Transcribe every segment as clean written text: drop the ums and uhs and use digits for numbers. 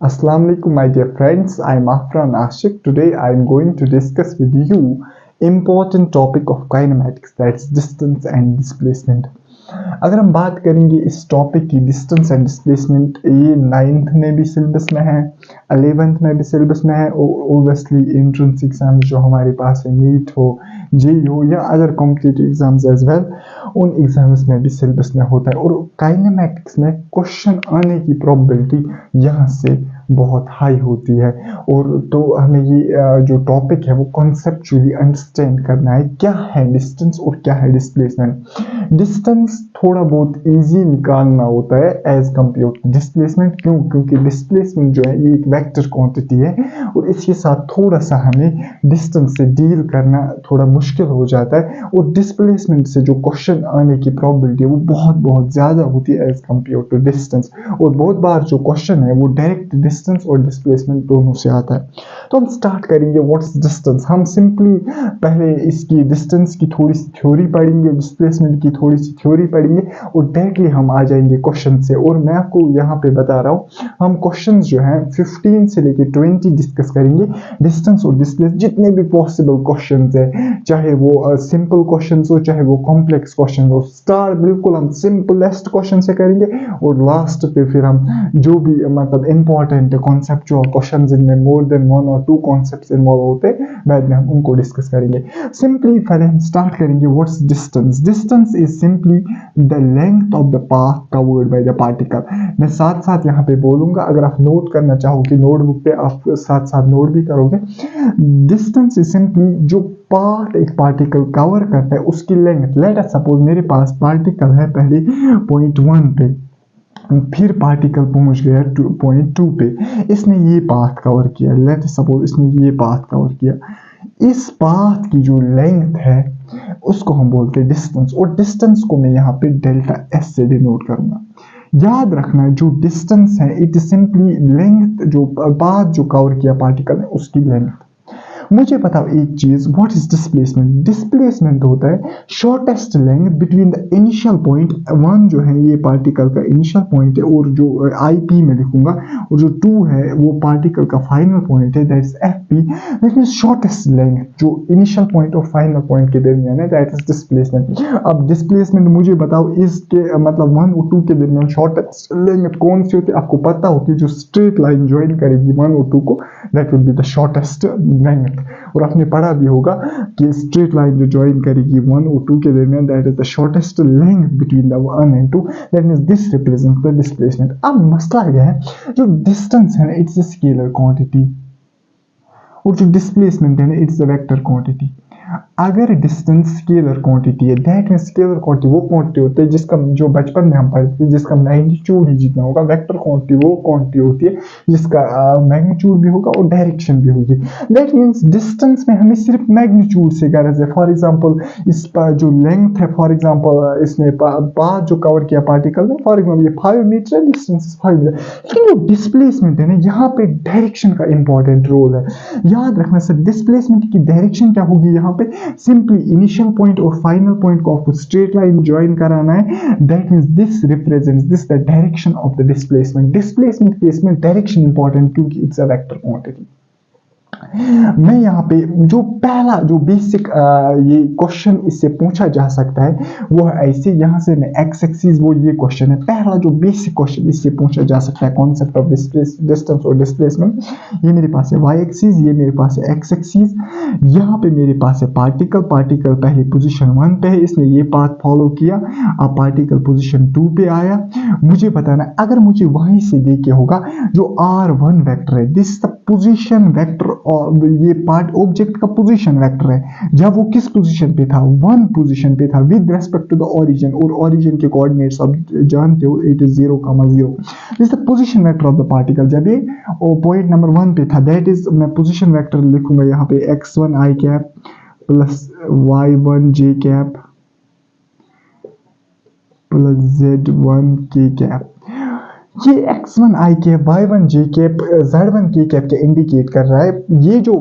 Assalamualaikum my dear friends, I am Afran Ashik. Today I am going to discuss with you important topic of kinematics, that's distance and displacement. अगर हम बात करेंगे इस topic की distance and displacement, ये 9th में भी syllabus में है, 11th में भी सिलेबस में है और ओबियसली एंट्रेंस एग्जाम जो हमारे पास है, नीट हो, जेई हो या other competitive exams as well, उन एग्जाम्स में भी सिलेबस में होता है। और काइनेमैटिक्स में क्वेश्चन आने की प्रोबेबिलिटी यहाँ से बहुत हाई होती है। और तो हमें ये जो टॉपिक है वो कॉन्सेप्चुअली अंडरस्टैंड करना है, क्या है डिस्टेंस और क्या है डिस्प्लेसमेंट। डिस्टेंस थोड़ा बहुत इजी निकालना होता है एज कम्पेयर टू डिस्प्लेसमेंट। क्यों? क्योंकि डिस्प्लेसमेंट जो है ये एक वेक्टर क्वांटिटी है और इसके साथ थोड़ा सा हमें डिस्टेंस से डील करना थोड़ा मुश्किल हो जाता है। और डिस्प्लेसमेंट से जो क्वेश्चन आने की प्रोबेबिलिटी है वो बहुत बहुत ज़्यादा होती है एज कम्पेयर टू डिस्टेंस। और बहुत बार जो क्वेश्चन है वो डायरेक्ट डिस्टेंस और डिस्प्लेसमेंट दोनों से आता है। तो हम स्टार्ट करेंगे व्हाट्स डिस्टेंस। हम सिंपली पहले इसकी डिस्टेंस की थोड़ी सी थ्योरी पढ़ेंगे, डिस्प्लेसमेंट की थोड़ी सी थ्योरी पढ़ेंगे और डायरेक्टली हम आ जाएंगे क्वेश्चन से। और मैं आपको यहाँ पे बता रहा हूँ, हम क्वेश्चन जो है 15 से लेके 20 डिस्कस करेंगे। डिस्टेंस और डिस्प्लेस जितने भी पॉसिबल क्वेश्चन है, चाहे वो सिंपल क्वेश्चन हो चाहे वो कॉम्प्लेक्स क्वेश्चन हो, स्टार्ट बिल्कुल हम सिंपलेस्ट क्वेश्चन से करेंगे और लास्ट पे फिर हम जो भी मतलब इंपॉर्टेंट कॉन्सेप्चुअल क्वेश्चन जिनमें मोर देन 1 और 2 कॉन्सेप्ट्स इन्वॉल्व होते हैं, बाद में हम उनको डिस्कस करेंगे। सिंपली पहले हम स्टार्ट करेंगे what's distance. Distance is simply the length of the path covered by the particle. मैं साथ साथ यहाँ पे बोलूंगा, अगर आप नोट करना चाहो कि नोटबुक पे आप साथ साथ नोट भी करोगे। डिस्टेंस इज सिंपली जो पार्ट एक पार्टिकल कवर करता है उसकी लेंथ। लेट अस सपोज मेरे पास पार्टिकल है पहले पॉइंट 1 पे, फिर पार्टिकल पहुंच गया पॉइंट 2 पे, इसने ये पाथ कवर किया। लेट सपोज इसने ये पाथ कवर किया। इस पाथ की जो लेंथ है उसको हम बोलते हैं डिस्टेंस। और डिस्टेंस को मैं यहाँ पे डेल्टा एस से डिनोट करूंगा। याद रखना जो डिस्टेंस है इट इज सिंपली लेंथ, जो पाथ जो कवर किया पार्टिकल है उसकी लेंथ। मुझे बताओ एक चीज, व्हाट इज डिस्प्लेसमेंट। डिस्प्लेसमेंट होता है shortest length between the initial point 1 जो है ये पार्टिकल का इनिशियल पॉइंट है और जो आई पी में लिखूंगा, और जो 2 है वो पार्टिकल का फाइनल पॉइंट है, that is F P. That is shortest length जो इनिशियल पॉइंट और फाइनल पॉइंट के दरमियान है, दैट इज डिस्प्लेसमेंट। अब डिस्प्लेसमेंट मुझे बताओ इसके मतलब 1 और 2 के दरमियान शॉर्टेस्ट लेंथ कौन सी होती है? आपको पता होती है जो स्ट्रेट लाइन ज्वाइन करेगी 1 और 2 को, that will be the shortest length. और आपने पढ़ा भी होगा कि स्ट्रेट लाइन जो ज्वाइन करेगी 1 और 2 के दरमियान, that is the shortest length between the 1 and 2, that means this represents the displacement. अब मसला यह है, जो डिस्टेंस है ना इट्स अ स्केलर क्वांटिटी और जो डिस्प्लेसमेंट है ना इट्स अ वेक्टर क्वांटिटी। अगर डिस्टेंस स्केलर क्वांटिटी है, दैट मींस स्केलर क्वांटिटी वो क्वांटिटी होती है जिसका जो बचपन में हम पढ़ते थे जिसका मैग्नीट्यूड ही जितना होगा। वेक्टर क्वांटिटी वो क्वांटिटी होती है जिसका मैग्नीट्यूड भी होगा और डायरेक्शन भी होगी। दैट मींस डिस्टेंस में हमें सिर्फ मैग्नीट्यूड से गरज है। फॉर एग्जांपल इस पर जो लेंथ है, फॉर एग्जांपल इसने पाथ जो कवर किया पार्टिकल में, फॉर एग्जांपल ये 5 मीटर है, डिस्टेंस 5 मीटर। लेकिन जो डिस्प्लेसमेंट है ना यहाँ पे डायरेक्शन का इंपॉर्टेंट रोल है। याद रखना सर, डिस्प्लेसमेंट की डायरेक्शन क्या होगी यहाँ पे? सिंपली इनिशियल पॉइंट और फाइनल पॉइंट को आपको स्ट्रेट लाइन ज्वाइन कराना है। That means this represents this the direction of the displacement. Displacement case में डायरेक्शन इंपॉर्टेंट क्योंकि इट्स अ वेक्टर क्वांटिटी। मैं यहाँ पे जो पहला जो बेसिक ये क्वेश्चन इससे पूछा जा सकता है वो है ऐसे, यहाँ से मैं एक्स एक्सिस, वो ये क्वेश्चन है पहला जो बेसिक क्वेश्चन इससे पूछा जा सकता है, कॉन्सेप्ट ऑफ डिस्टेंस और डिस्प्लेसमेंट। ये मेरे पास है वाई एक्सिस, ये मेरे पास है एक्स एक्सिस, यहाँ पे मेरे पास है पार्टिकल पहले पोजीशन 1 पे है, इसने ये पाथ फॉलो किया, अब पार्टिकल पोजीशन 2 पे आया। मुझे बताना अगर मुझे वहीं से देखे होगा जो r1 वेक्टर है, दिस द पोजीशन वेक्टर, और ये पार्ट ऑब्जेक्ट का पोजीशन वेक्टर है जब वो किस पोजीशन पे था, 1 पोजीशन पे था with respect to the origin. और ओरिजिन के कोऑर्डिनेट्स आप जानते हो, it is 0,0। This the position vector of the particle जब ये पॉइंट नंबर 1 पे था। दैट इज मैं पोजीशन वेक्टर लिखूंगा यहाँ पे x1 i cap plus y1 j cap plus z1 k cap. ये x1 i cap, y1 j cap, z1 k cap के इंडिकेट कर रहा है। ये जो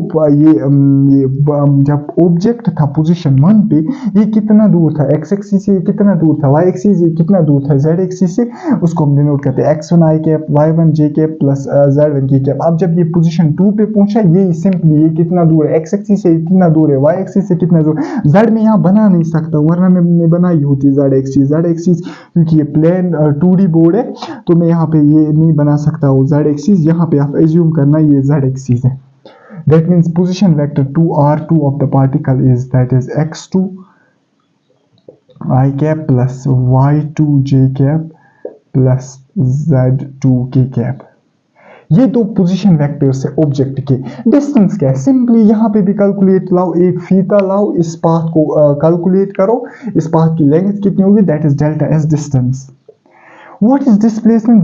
जब ऑब्जेक्ट था पोजीशन 1 पे, ये कितना दूर था, x एक्सिस से कितना दूर था, y एक्सिस से कितना दूर था, z एक्सिस से, उसको हम डिनोट करते हैं x1 i cap, y1 j cap plus z1 k cap. अब जब ये पोजीशन 2 पे पहुंचा, ये सिंपली ये कितना दूर है, x एक्सिस से कितना दूर है, y एक्सिस से कितना दूर, z में यहाँ बना नहीं सकता, वरना मैंने बनाई होती z एक्सिस, क्योंकि ये प्लेन 2D बोर्ड है तो मैं यहाँ पे ये नहीं बना सकता हूँ z एक्सिस। यहाँ पे आप एज्यूम करना ये z एक्सिस है। That means position vector 2r2 of the particle is, that is x2 I cap plus y2 j cap plus z2 k cap। ये दो पोजीशन वेक्टर्स है ऑब्जेक्ट के। डिस्टेंस क्या है, सिंपली यहाँ पे भी कैलकुलेट लाओ, एक फीता लाओ, इस पाथ को कैलकुलेट करो, इस पाथ की लेंथ कितनी होगी, that is delta S distance. What is displacement,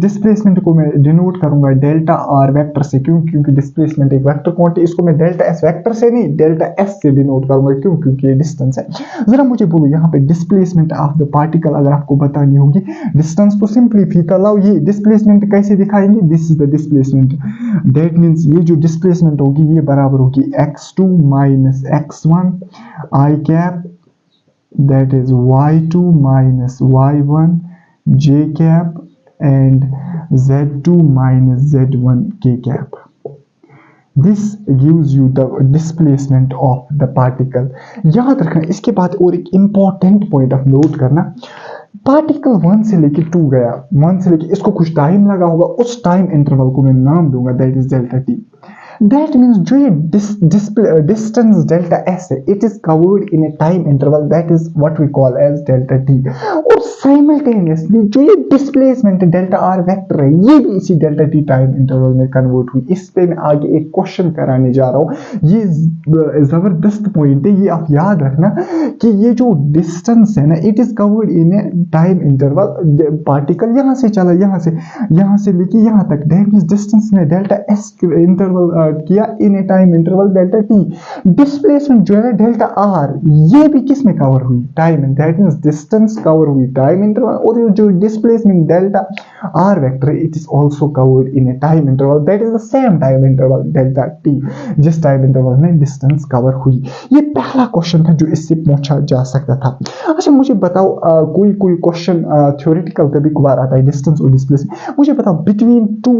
displacement को मैं डिनोट करूंगा डेल्टा आर वेक्टर से, क्यों, क्योंकि डिस्प्लेसमेंट एक वेक्टर क्वांटिटी, इसको मैं डेल्टा एस वेक्टर से नहीं डेल्टा एस से डिनोट करूंगा, क्यों, क्योंकि ये डिस्टेंस है। जरा मुझे बोलो यहाँ पे डिस्प्लेसमेंट ऑफ द पार्टिकल अगर आपको बतानी होगी, डिस्टेंस तो सिंपली फीता लाओ, ये डिस्प्लेसमेंट कैसे दिखाएंगे, this is the displacement. That means ये जो डिस्प्लेसमेंट होगी ये बराबर होगी x2 minus x1 I cap, that is y2 minus y1 j cap and z2 minus z1 k cap. This gives you the displacement of the particle। याद रखना, इसके बाद और एक इंपॉर्टेंट पॉइंट ऑफ नोट करना, पार्टिकल 1 से लेके 2 गया, 1 से लेके इसको कुछ टाइम लगा होगा, उस टाइम इंटरवल को मैं नाम दूंगा that is delta T. That means जो ये डिस्टेंस डेल्टा एस है, it is covered in a time interval that is what we call as delta T. और साइमल्टेनियसली जो ये डिस्प्लेसमेंट डेल्टा आर वेक्टर है, ये भी इसी डेल्टा टी टाइम इंटरवल में कन्वर्ट हुई। इस पे मैं आगे एक क्वेश्चन कराने जा रहा हूँ, ये जबरदस्त पॉइंट है, ये आप याद रखना कि ये जो डिस्टेंस है ना, it is covered in a time interval. Particle यहाँ से चला, यहाँ से लेके यहाँ तक, दैट मीन्स डिस्टेंस में डेल्टा एस इंटरवल किया in a time interval delta T. Displacement जो है डेल्टा आर, ये भी किस में कवर हुई, time, that means distance cover हुई टाइम इंटरवल, और जो displacement delta r vector it is also covered in a time interval that is the same time interval delta T, जिस टाइम इंटरवल में डिस्टेंस कवर हुई। ये पहला question था जो इससे पूछा जा सकता था। अच्छा मुझे बताओ, कोई क्वेश्चन थ्योरेटिकल कभी कभार आता है डिस्टेंस और डिस्प्लेसमेंट, मुझे बताओ बिटवीन 2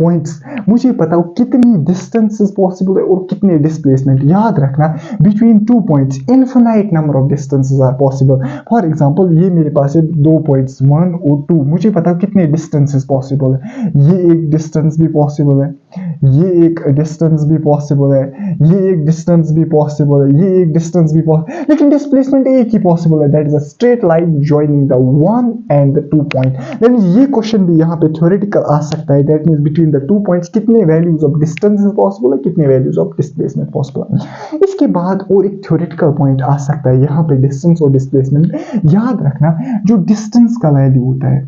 पॉइंट्स मुझे बताओ कितनी डिस्टेंस इज पॉसिबल है और कितने डिस्प्लेसमेंट। याद रखना between 2 points infinite number of distances are possible. For example ये मेरे पास है 2 पॉइंट्स 1 और 2, मुझे बताओ कितने डिस्टेंसेस पॉसिबल है। ये एक डिस्टेंस भी पॉसिबल है, ये एक डिस्टेंस भी पॉसिबल है, ये एक डिस्टेंस भी पॉसिबल है, ये एक डिस्टेंस भी पॉसिबल, लेकिन डिस्प्लेसमेंट एक ही पॉसिबल है, that is a straight line joining the 1 and the 2 point. That मींस ये क्वेश्चन भी यहाँ पे थ्योरेटिकल आ सकता है, that means between the 2 points कितने वैल्यूज ऑफ डिस्टेंस पॉसिबल है, कितने वैल्यूज ऑफ डिस्प्लेसमेंट पॉसिबल है। इसके बाद और एक थ्योरेटिकल पॉइंट आ सकता है यहाँ पे डिस्टेंस और डिस्प्लेसमेंट। याद रखना जो डिस्टेंस का वैल्यू होता है,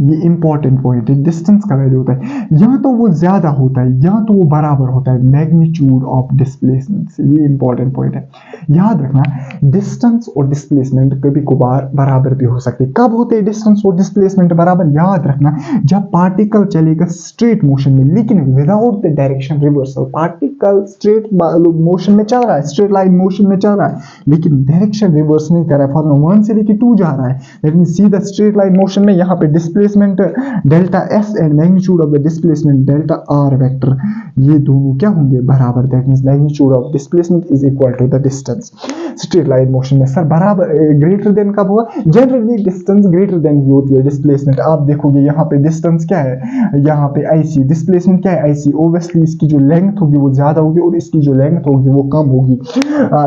ये इंपॉर्टेंट पॉइंट है, डिस्टेंस का वैल्यू होता है या तो वो ज्यादा होता है या तो वो बराबर होता है मैग्नीट्यूड ऑफ डिस्प्लेसमेंट से। ये इंपॉर्टेंट पॉइंट है, याद रखना डिस्टेंस और डिस्प्लेसमेंट कभी कभार बराबर भी हो सकते हैं। कब होते हैं डिस्टेंस और डिस्प्लेसमेंट बराबर, याद रखना जब पार्टिकल चलेगा स्ट्रेट मोशन में लेकिन without the direction reversal. Particle straight motion में चल रहा है, स्ट्रेट लाइन मोशन में चल रहा है, लेकिन डायरेक्शन रिवर्स नहीं कर रहा है, फॉर्म 1 से लेके 2 जा रहा है, दैट मींस सीधा स्ट्रेट लाइन मोशन में। यहाँ पे displacement delta S and magnitude of the displacement delta r vector, ये दोनों क्या होंगे बराबर, that means magnitude of displacement is equal to the distance. Straight line motion में सर बराबर ग्रेटर देन कब होगा, जनरली डिस्टेंस ग्रेटर देन ही होती है डिस्प्लेसमेंट। आप देखोगे यहाँ पे डिस्टेंस क्या है, यहाँ पे आईसी, डिस्प्लेसमेंट क्या है आईसी, ओब्वियसली इसकी जो लेंथ होगी वो ज्यादा होगी और इसकी जो लेंथ होगी वो कम होगी।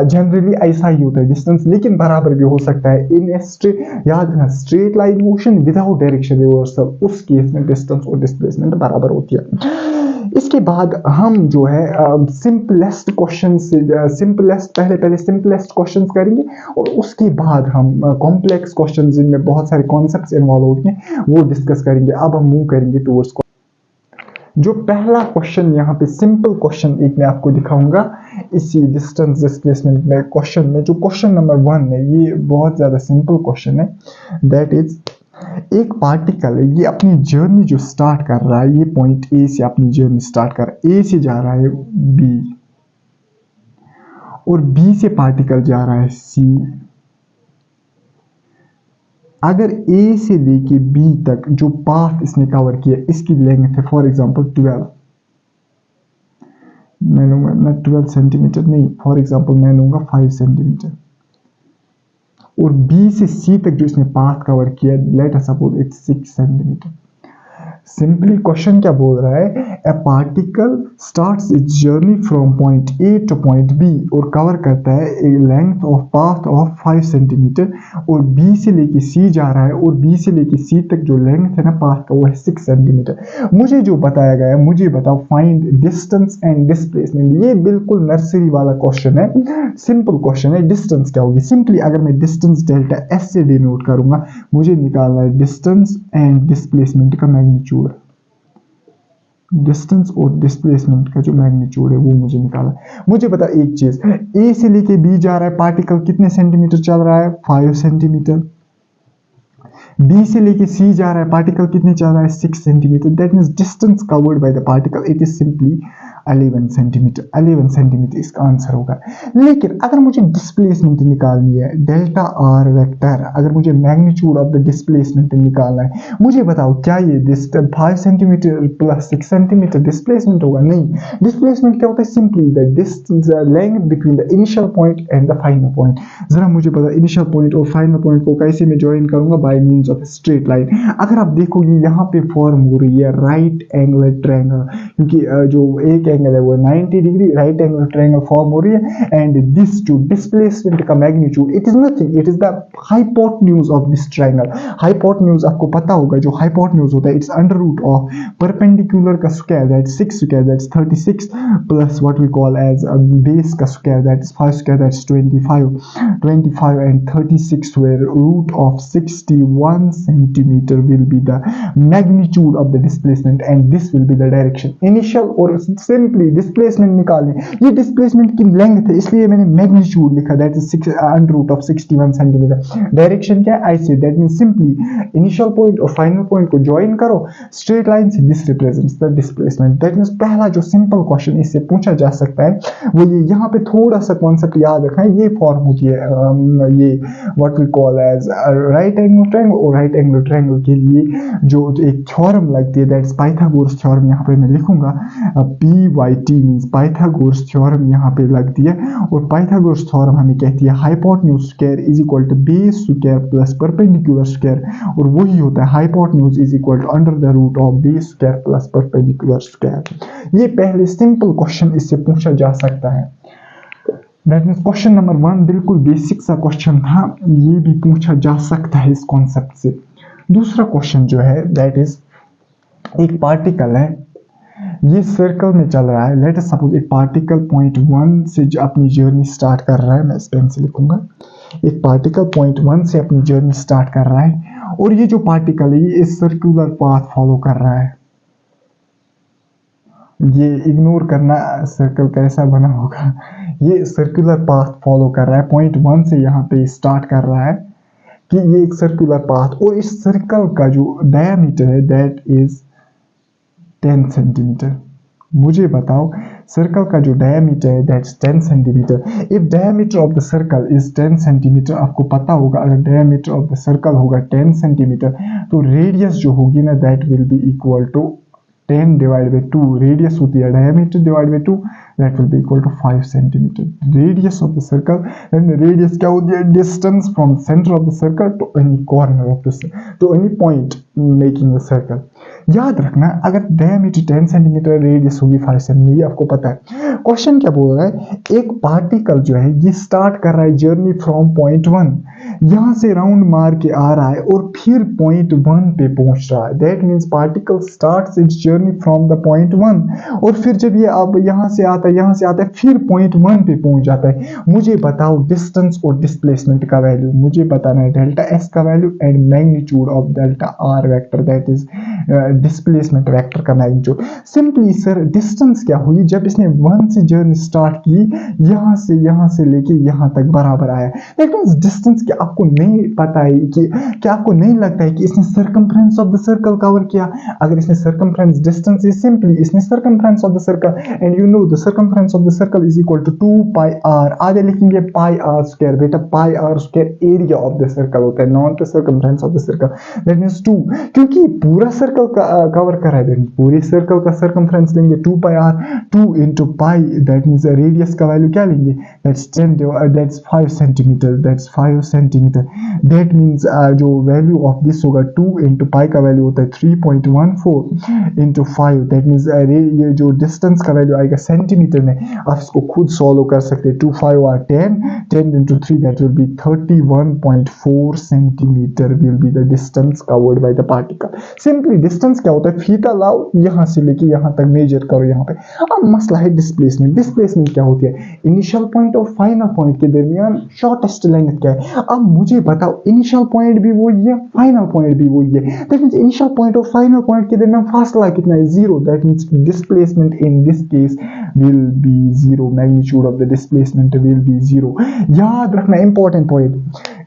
जनरली ऐसा ही होता है डिस्टेंस, लेकिन बराबर भी हो सकता है इन ए स्ट्रेट, याद रखना straight line motion without direction reversal, उस केस में डिस्टेंस और डिस्प्लेसमेंट बराबर होती है। इसके बाद हम जो है सिंपलेस्ट क्वेश्चन से पहले सिंपलेस्ट क्वेश्चंस करेंगे और उसके बाद हम कॉम्प्लेक्स क्वेश्चन जिनमें बहुत सारे कॉन्सेप्ट्स इन्वॉल्व होते हैं वो डिस्कस करेंगे। अब हम मूव करेंगे टुवर्ड्स जो पहला क्वेश्चन यहाँ पे सिंपल क्वेश्चन एक मैं आपको दिखाऊंगा इसी डिस्टेंस डिस्प्लेसमेंट में क्वेश्चन में। जो क्वेश्चन नंबर 1 है ये बहुत ज्यादा सिंपल क्वेश्चन है, दैट इज एक पार्टिकल है, ये अपनी जर्नी जो स्टार्ट कर रहा है, ये पॉइंट ए से अपनी जर्नी स्टार्ट कर रहा है, ए से जा रहा है बी, और बी से पार्टिकल जा रहा है सी। अगर ए से लेके बी तक जो पाथ इसने कवर किया, इसकी लेंथ है फॉर एग्जांपल 12, मैं लूंगा ना 12 सेंटीमीटर नहीं, फॉर एग्जांपल मैं लूंगा 5 सेंटीमीटर, और बी से सी तक जो इसने पाथ कवर किया, let us suppose it's 6 centimetre. Simply question क्या बोल रहा है, a particle starts its journey from point A to point B और कवर करता है a length of path of 5 centimetre, और बी से लेके सी जा रहा है, और बी से लेके सी तक जो लेंथ है ना पाथ का वो है 6 सेंटीमीटर। मुझे जो बताया गया है, मुझे बताओ फाइंड डिस्टेंस एंड डिस्प्लेसमेंट। ये बिल्कुल नर्सरी वाला क्वेश्चन है, सिंपल क्वेश्चन है। डिस्टेंस क्या होगी, सिंपली अगर मैं डिस्टेंस डेल्टा एस से डिनोट करूंगा, मुझे निकालना है डिस्टेंस एंड डिस्प्लेसमेंट का मैग्नीट्यूड। डिस्टेंस और डिस्प्लेसमेंट का जो मैग्नीट्यूड है वो मुझे निकाला। मुझे पता एक चीज, ए से लेके बी जा रहा है, पार्टिकल कितने सेंटीमीटर चल रहा है, 5 सेंटीमीटर। बी से लेके सी जा रहा है, पार्टिकल कितने चल रहा है, 6 centimetre. That means distance covered by the particle it is simply 11 centimetre. 11 centimetre इसका आंसर होगा। लेकिन अगर मुझे डिस्प्लेसमेंट निकालनी है, डेल्टा आर वेक्टर, अगर मुझे मैग्नीट्यूड ऑफ द डिस्प्लेसमेंट निकालना है, मुझे बताओ क्या ये 5 सेंटीमीटर प्लस 6 सेंटीमीटर डिस्प्लेसमेंट होगा? नहीं। डिस्प्लेसमेंट क्या होता है, simply the distance length between the initial point and the final point. जरा मुझे पता इनिशियल पॉइंट और फाइनल पॉइंट को कैसे मैं ज्वाइन करूंगा, by means of straight line. अगर आप देखोगे यहाँ पे फॉर्म हो रही है राइट एंगल ट्रायंगल, क्योंकि जो एक एंगल है वो 90 degree right angle triangle form हो रही है, एंड दिस जो डिस्प्लेसमेंट का magnitude it is nothing, it is the hypotenuse of this triangle. Hypotenuse आपको पता होगा, जो हाइपोटेन्यूज होता है it's under root of perpendicular का square that 6 square that's 36 plus what we call as base का square that is 5 square that's 25 and 36 where root of 61 centimeter will be the magnitude of the displacement and this will be the direction initial। और simply displacement निकालने, ये displacement की length है इसलिए मैंने magnitude लिखा that is 6 under root of 61 centimeter। direction क्या है, I say that means simply initial point और final point को join करो straight line से, this represents the displacement। that means पहला जो simple question इससे पूछा जा सकता है वो ये, यहाँ पे थोड़ा सा concept याद रखना है। ये फॉर्म होती है ये what we call as right angle triangle, और right angle triangle के लिए जो एक थ्योरम लगती है दैट्स पाइथागोरस थ्योरम, यहाँ पे मैं लिखूंगा PYT मींस पाइथागोरस थ्योरम यहाँ पे लगती है। और पाइथागोरस थ्योरम हमें कहती है hypotenuse square is equal to base square plus perpendicular square, और वही होता है hypotenuse is equal to under the root of base square plus perpendicular square. ये पहले सिंपल क्वेश्चन इससे पूछा जा सकता है। दैट मीन्स क्वेश्चन नंबर 1 बिल्कुल बेसिक सा क्वेश्चन था, ये भी पूछा जा सकता है इस कॉन्सेप्ट से। दूसरा क्वेश्चन जो है दैट इज, एक पार्टिकल है, ये सर्कल में चल रहा है। लेट अस सपोज एक पार्टिकल पॉइंट 1 से अपनी जर्नी स्टार्ट कर रहा है, मैं इस पेन से लिखूंगा। एक पार्टिकल पॉइंट 1 से अपनी जर्नी स्टार्ट कर रहा है, और ये जो पार्टिकल है ये इस सर्कुलर पाथ फॉलो कर रहा है। ये इग्नोर करना सर्कल कैसा बना होगा, ये सर्कुलर पाथ फॉलो कर रहा है। पॉइंट 1 से यहाँ पे स्टार्ट कर रहा है कि ये एक सर्कुलर पाथ, और इस सर्कल का जो डायमीटर है दैट इज 10 सेंटीमीटर। मुझे बताओ सर्कल का जो डायमीटर है that's 10 centimetre. If diameter of the circle is 10 centimetre, आपको पता होगा अगर डायमीटर ऑफ द सर्कल होगा 10 सेंटीमीटर तो रेडियस जो होगी ना that will be equal to 10 divide by 2। Radius होती है diameter divide by 2, that will be equal to 5 centimeter। radius of the circle, and radius क्या होती है, distance from center of the circle to any corner of the to any point making the circle। याद रखना अगर diameter 10 centimetre, radius होगी 5 centimetre, ये आपको पता है। क्वेश्चन क्या बोल रहा है, एक पार्टिकल जो है ये स्टार्ट कर रहा है जर्नी फ्रॉम पॉइंट 1, यहाँ से राउंड मार के आ रहा है और फिर पॉइंट 1 पे पहुंच रहा है। That means particle starts its journey from the point 1, और फिर जब ये अब यहाँ से आता है फिर पॉइंट 1 पे पहुंच जाता है। मुझे बताओ डिस्टेंस और डिस्प्लेसमेंट का वैल्यू, मुझे बताना है डेल्टा एस का value and magnitude of delta r vector that is displacement vector का मैग्नीट्यूड। सिंपली सर डिस्टेंस क्या हुई, जब इसने 1 से जर्नी स्टार्ट की, यहाँ से लेके यहाँ तक बराबर आया। दैट मींस डिस्टेंस क्या, आपको नहीं पता है कि क्या आपको नहीं लगता है कि इसने circumference of the circle cover किया? अगर इसने सर्कमफ्रेंस, डिस्टेंस इज सिंपली इसने circumference of the circle, and you know the circumference of the circle is equal to 2 pi R. आगे लिखेंगे पाई आर स्क्वायर, बेटा pi R square area of the circle होता है, not the circumference of the circle, that means 2, क्योंकि पूरा circle cover कर रहा है, पूरे सर्कल का सर्कमफ्रेंस लेंगे 2 pi R, 2 into pi, that means radius का वैल्यू क्या लेंगे, that's 10, that's 5 centimetre, that's 5 centimetre, that means जो वैल्यू ऑफ दिस होगा 2 into पाई का वैल्यू होता है 3.14 into 5, दैट मींस ये जो डिस्टेंस का वैल्यू आएगा सेंटीमीटर में, आप इसको खुद सॉल्व कर सकते हैं। 2 5 are 10, 10 into 3 that will be 31.4 centimeter will be the distance covered by the particle। Simply distance क्या होता है, फीता लाओ यहां से लेके यहां तक मेजर करो यहाँ पे। अब मसला है डिस्प्लेसमेंट। डिस्प्लेसमेंट क्या होती है, इनिशियल पॉइंट और फाइनल पॉइंट के दरमियान शॉर्टेस्ट लेंथ क्या है। अब मुझे बताओ इनिशियल पॉइंट भी वही है, फाइनल पॉइंट भी वही है, दैट मींस इनिशियल पॉइंट और फाइनल पॉइंट के दरमियान फासला कितना है, 0, that means displacement in this case will be 0, magnitude of the displacement will be 0। याद रखना important point,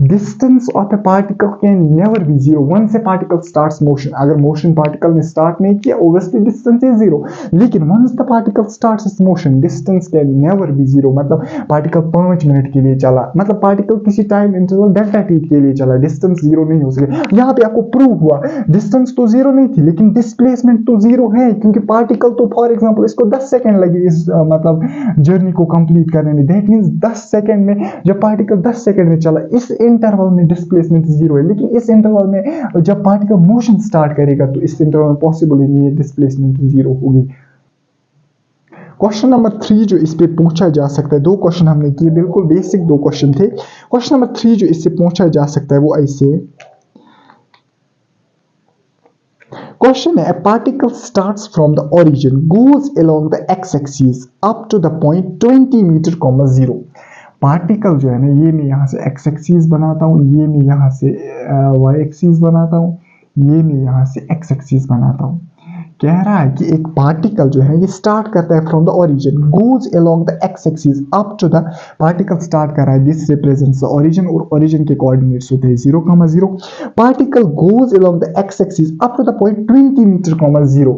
distance of a particle can never be 0 once a particle starts motion। अगर motion particle ने start नहीं किया obviously distance is 0, लेकिन once the particle starts its motion distance can never be 0। मतलब particle 5 minute के लिए चला, मतलब पार्टिकल किसी टाइम इंटरवल डेल्टा टी के लिए चला, डिस्टेंस 0 नहीं हो सके। यहाँ पे आपको प्रूव हुआ डिस्टेंस तो 0 नहीं थी लेकिन डिस्प्लेसमेंट तो 0 है, क्योंकि पार्टिकल तो फॉर एग्जांपल इसको 10 सेकंड लगे इस मतलब जर्नी को कंप्लीट करने में, दैट मींस 10 सेकंड में जब पार्टिकल 10 सेकंड में चला, इस इंटरवल में डिस्प्लेसमेंट 0 है, लेकिन इस इंटरवल में जब पार्टिकल मोशन स्टार्ट करेगा तो इस इंटरवल में पॉसिबल ही नहीं है डिस्प्लेसमेंट 0 होगी। क्वेश्चन नंबर 3 जो इस पे पूछा जा सकता है, 2 क्वेश्चन हमने किए, बिल्कुल बेसिक 2 क्वेश्चन थे। क्वेश्चन नंबर 3 जो इससे पूछा जा सकता है वो ऐसे क्वेश्चन है, a particle starts from the origin, goes along the x-axis up to the point 20 metre, 0। Particle जो है ना, ये मैं यहाँ से x एक्सिस बनाता हूँ, ये मैं यहाँ से y एक्सिस बनाता हूँ, ये मैं यहाँ से x एक्सिस बनाता हूँ। कह रहा है कि एक पार्टिकल जो है ये स्टार्ट करता है from the origin, goes along the x axis up to the, particle start कर रहा है, दिस रिप्रेजेंट्स द ओरिजिन, और ओरिजिन के कोऑर्डिनेट्स होते हैं 0,0। Particle goes along the x axis up to the point 20 metre, 0।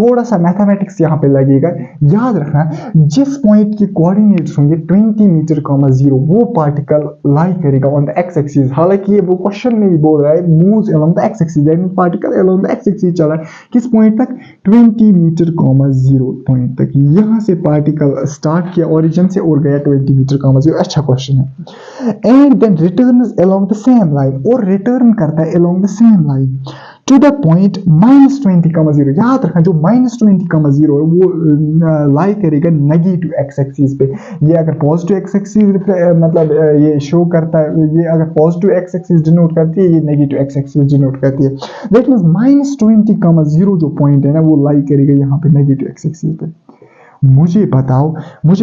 थोड़ा सा मैथमेटिक्स यहाँ पे लगेगा, याद रखना जिस पॉइंट के कोऑर्डिनेट्स होंगे 20 मीटर, 0 वो पार्टिकल लाई करेगा ऑन द एक्स एक्सिस। हालांकि ये वो क्वेश्चन में ही बोल रहा है moves along the x axis, that means particle along the x axis चला है किस पॉइंट तक, 20 मीटर, 0 पॉइंट तक। यहां से पार्टिकल स्टार्ट किया ओरिजिन से और गया 20 मीटर, 0। अच्छा क्वेश्चन है। And then returns along the same line, और रिटर्न करता है along the same line to the point -20, 0। याद रखना जो -20, 0 है वो लाई करेगा नेगेटिव एक्स एक्सिस पे। ये अगर पॉजिटिव एक्स एक्सिस मतलब ये शो करता है, ये अगर पॉजिटिव एक्स एक्सिस डिनोट करती है, ये नेगेटिव एक्स एक्सिस डिनोट करती है। दैट मींस -20, 0 जो पॉइंट है ना वो लाई करेगा यहाँ पे नेगेटिव एक्स एक्सिस पे। मुझे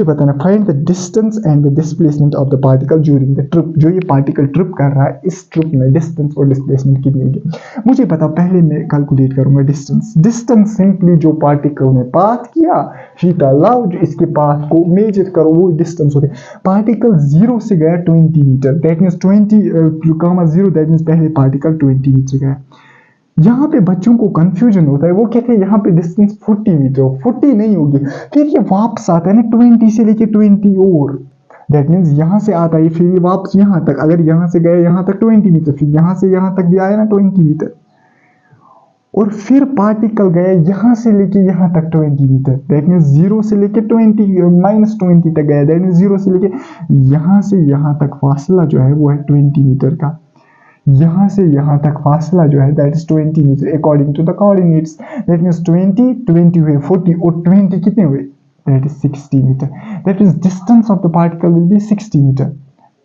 बताना find the distance and the displacement of the particle during the trip. जो ये पार्टिकल ट्रिप कर रहा है इस ट्रिप में डिस्टेंस और डिस्प्लेसमेंट कितनी होगी मुझे बताओ। पहले मैं कैलकुलेट करूंगा डिस्टेंस सिंपली जो पार्टिकल ने पाथ किया, फीता लाओ जो इसके पाथ को मेजर करो, वो डिस्टेंस होती है। पार्टिकल 0 से गया 20 metre, that means 20,0, that means पहले पार्टिकल 20 मीटर गया। यहाँ पे बच्चों को कंफ्यूजन होता है, वो कहते हैं यहाँ पे डिस्टेंस 40 मीटर, 40 नहीं होगी, फिर ये वापस आता है ना 20 से लेके 20 और, दैट मींस यहाँ से आता है फिर ये वापस यहाँ तक, अगर यहाँ से गए यहाँ तक 20 मीटर, फिर यहाँ से यहाँ तक भी आया ना 20 मीटर, और फिर पार्टिकल गया यहाँ से लेके यहाँ तक 20 मीटर, दैट मींस 0 से लेके 20 तक गया, दैट मींस 0 से लेके यहाँ से यहाँ तक फासला जो है वो है 20 मीटर का। यहाँ से यहाँ तक फासला जो है that is 20 metre according to the coordinates, that means 20 हुए 40 और 20 कितने हुए, that is 60 metre, that is distance of the particle will be 60 metre.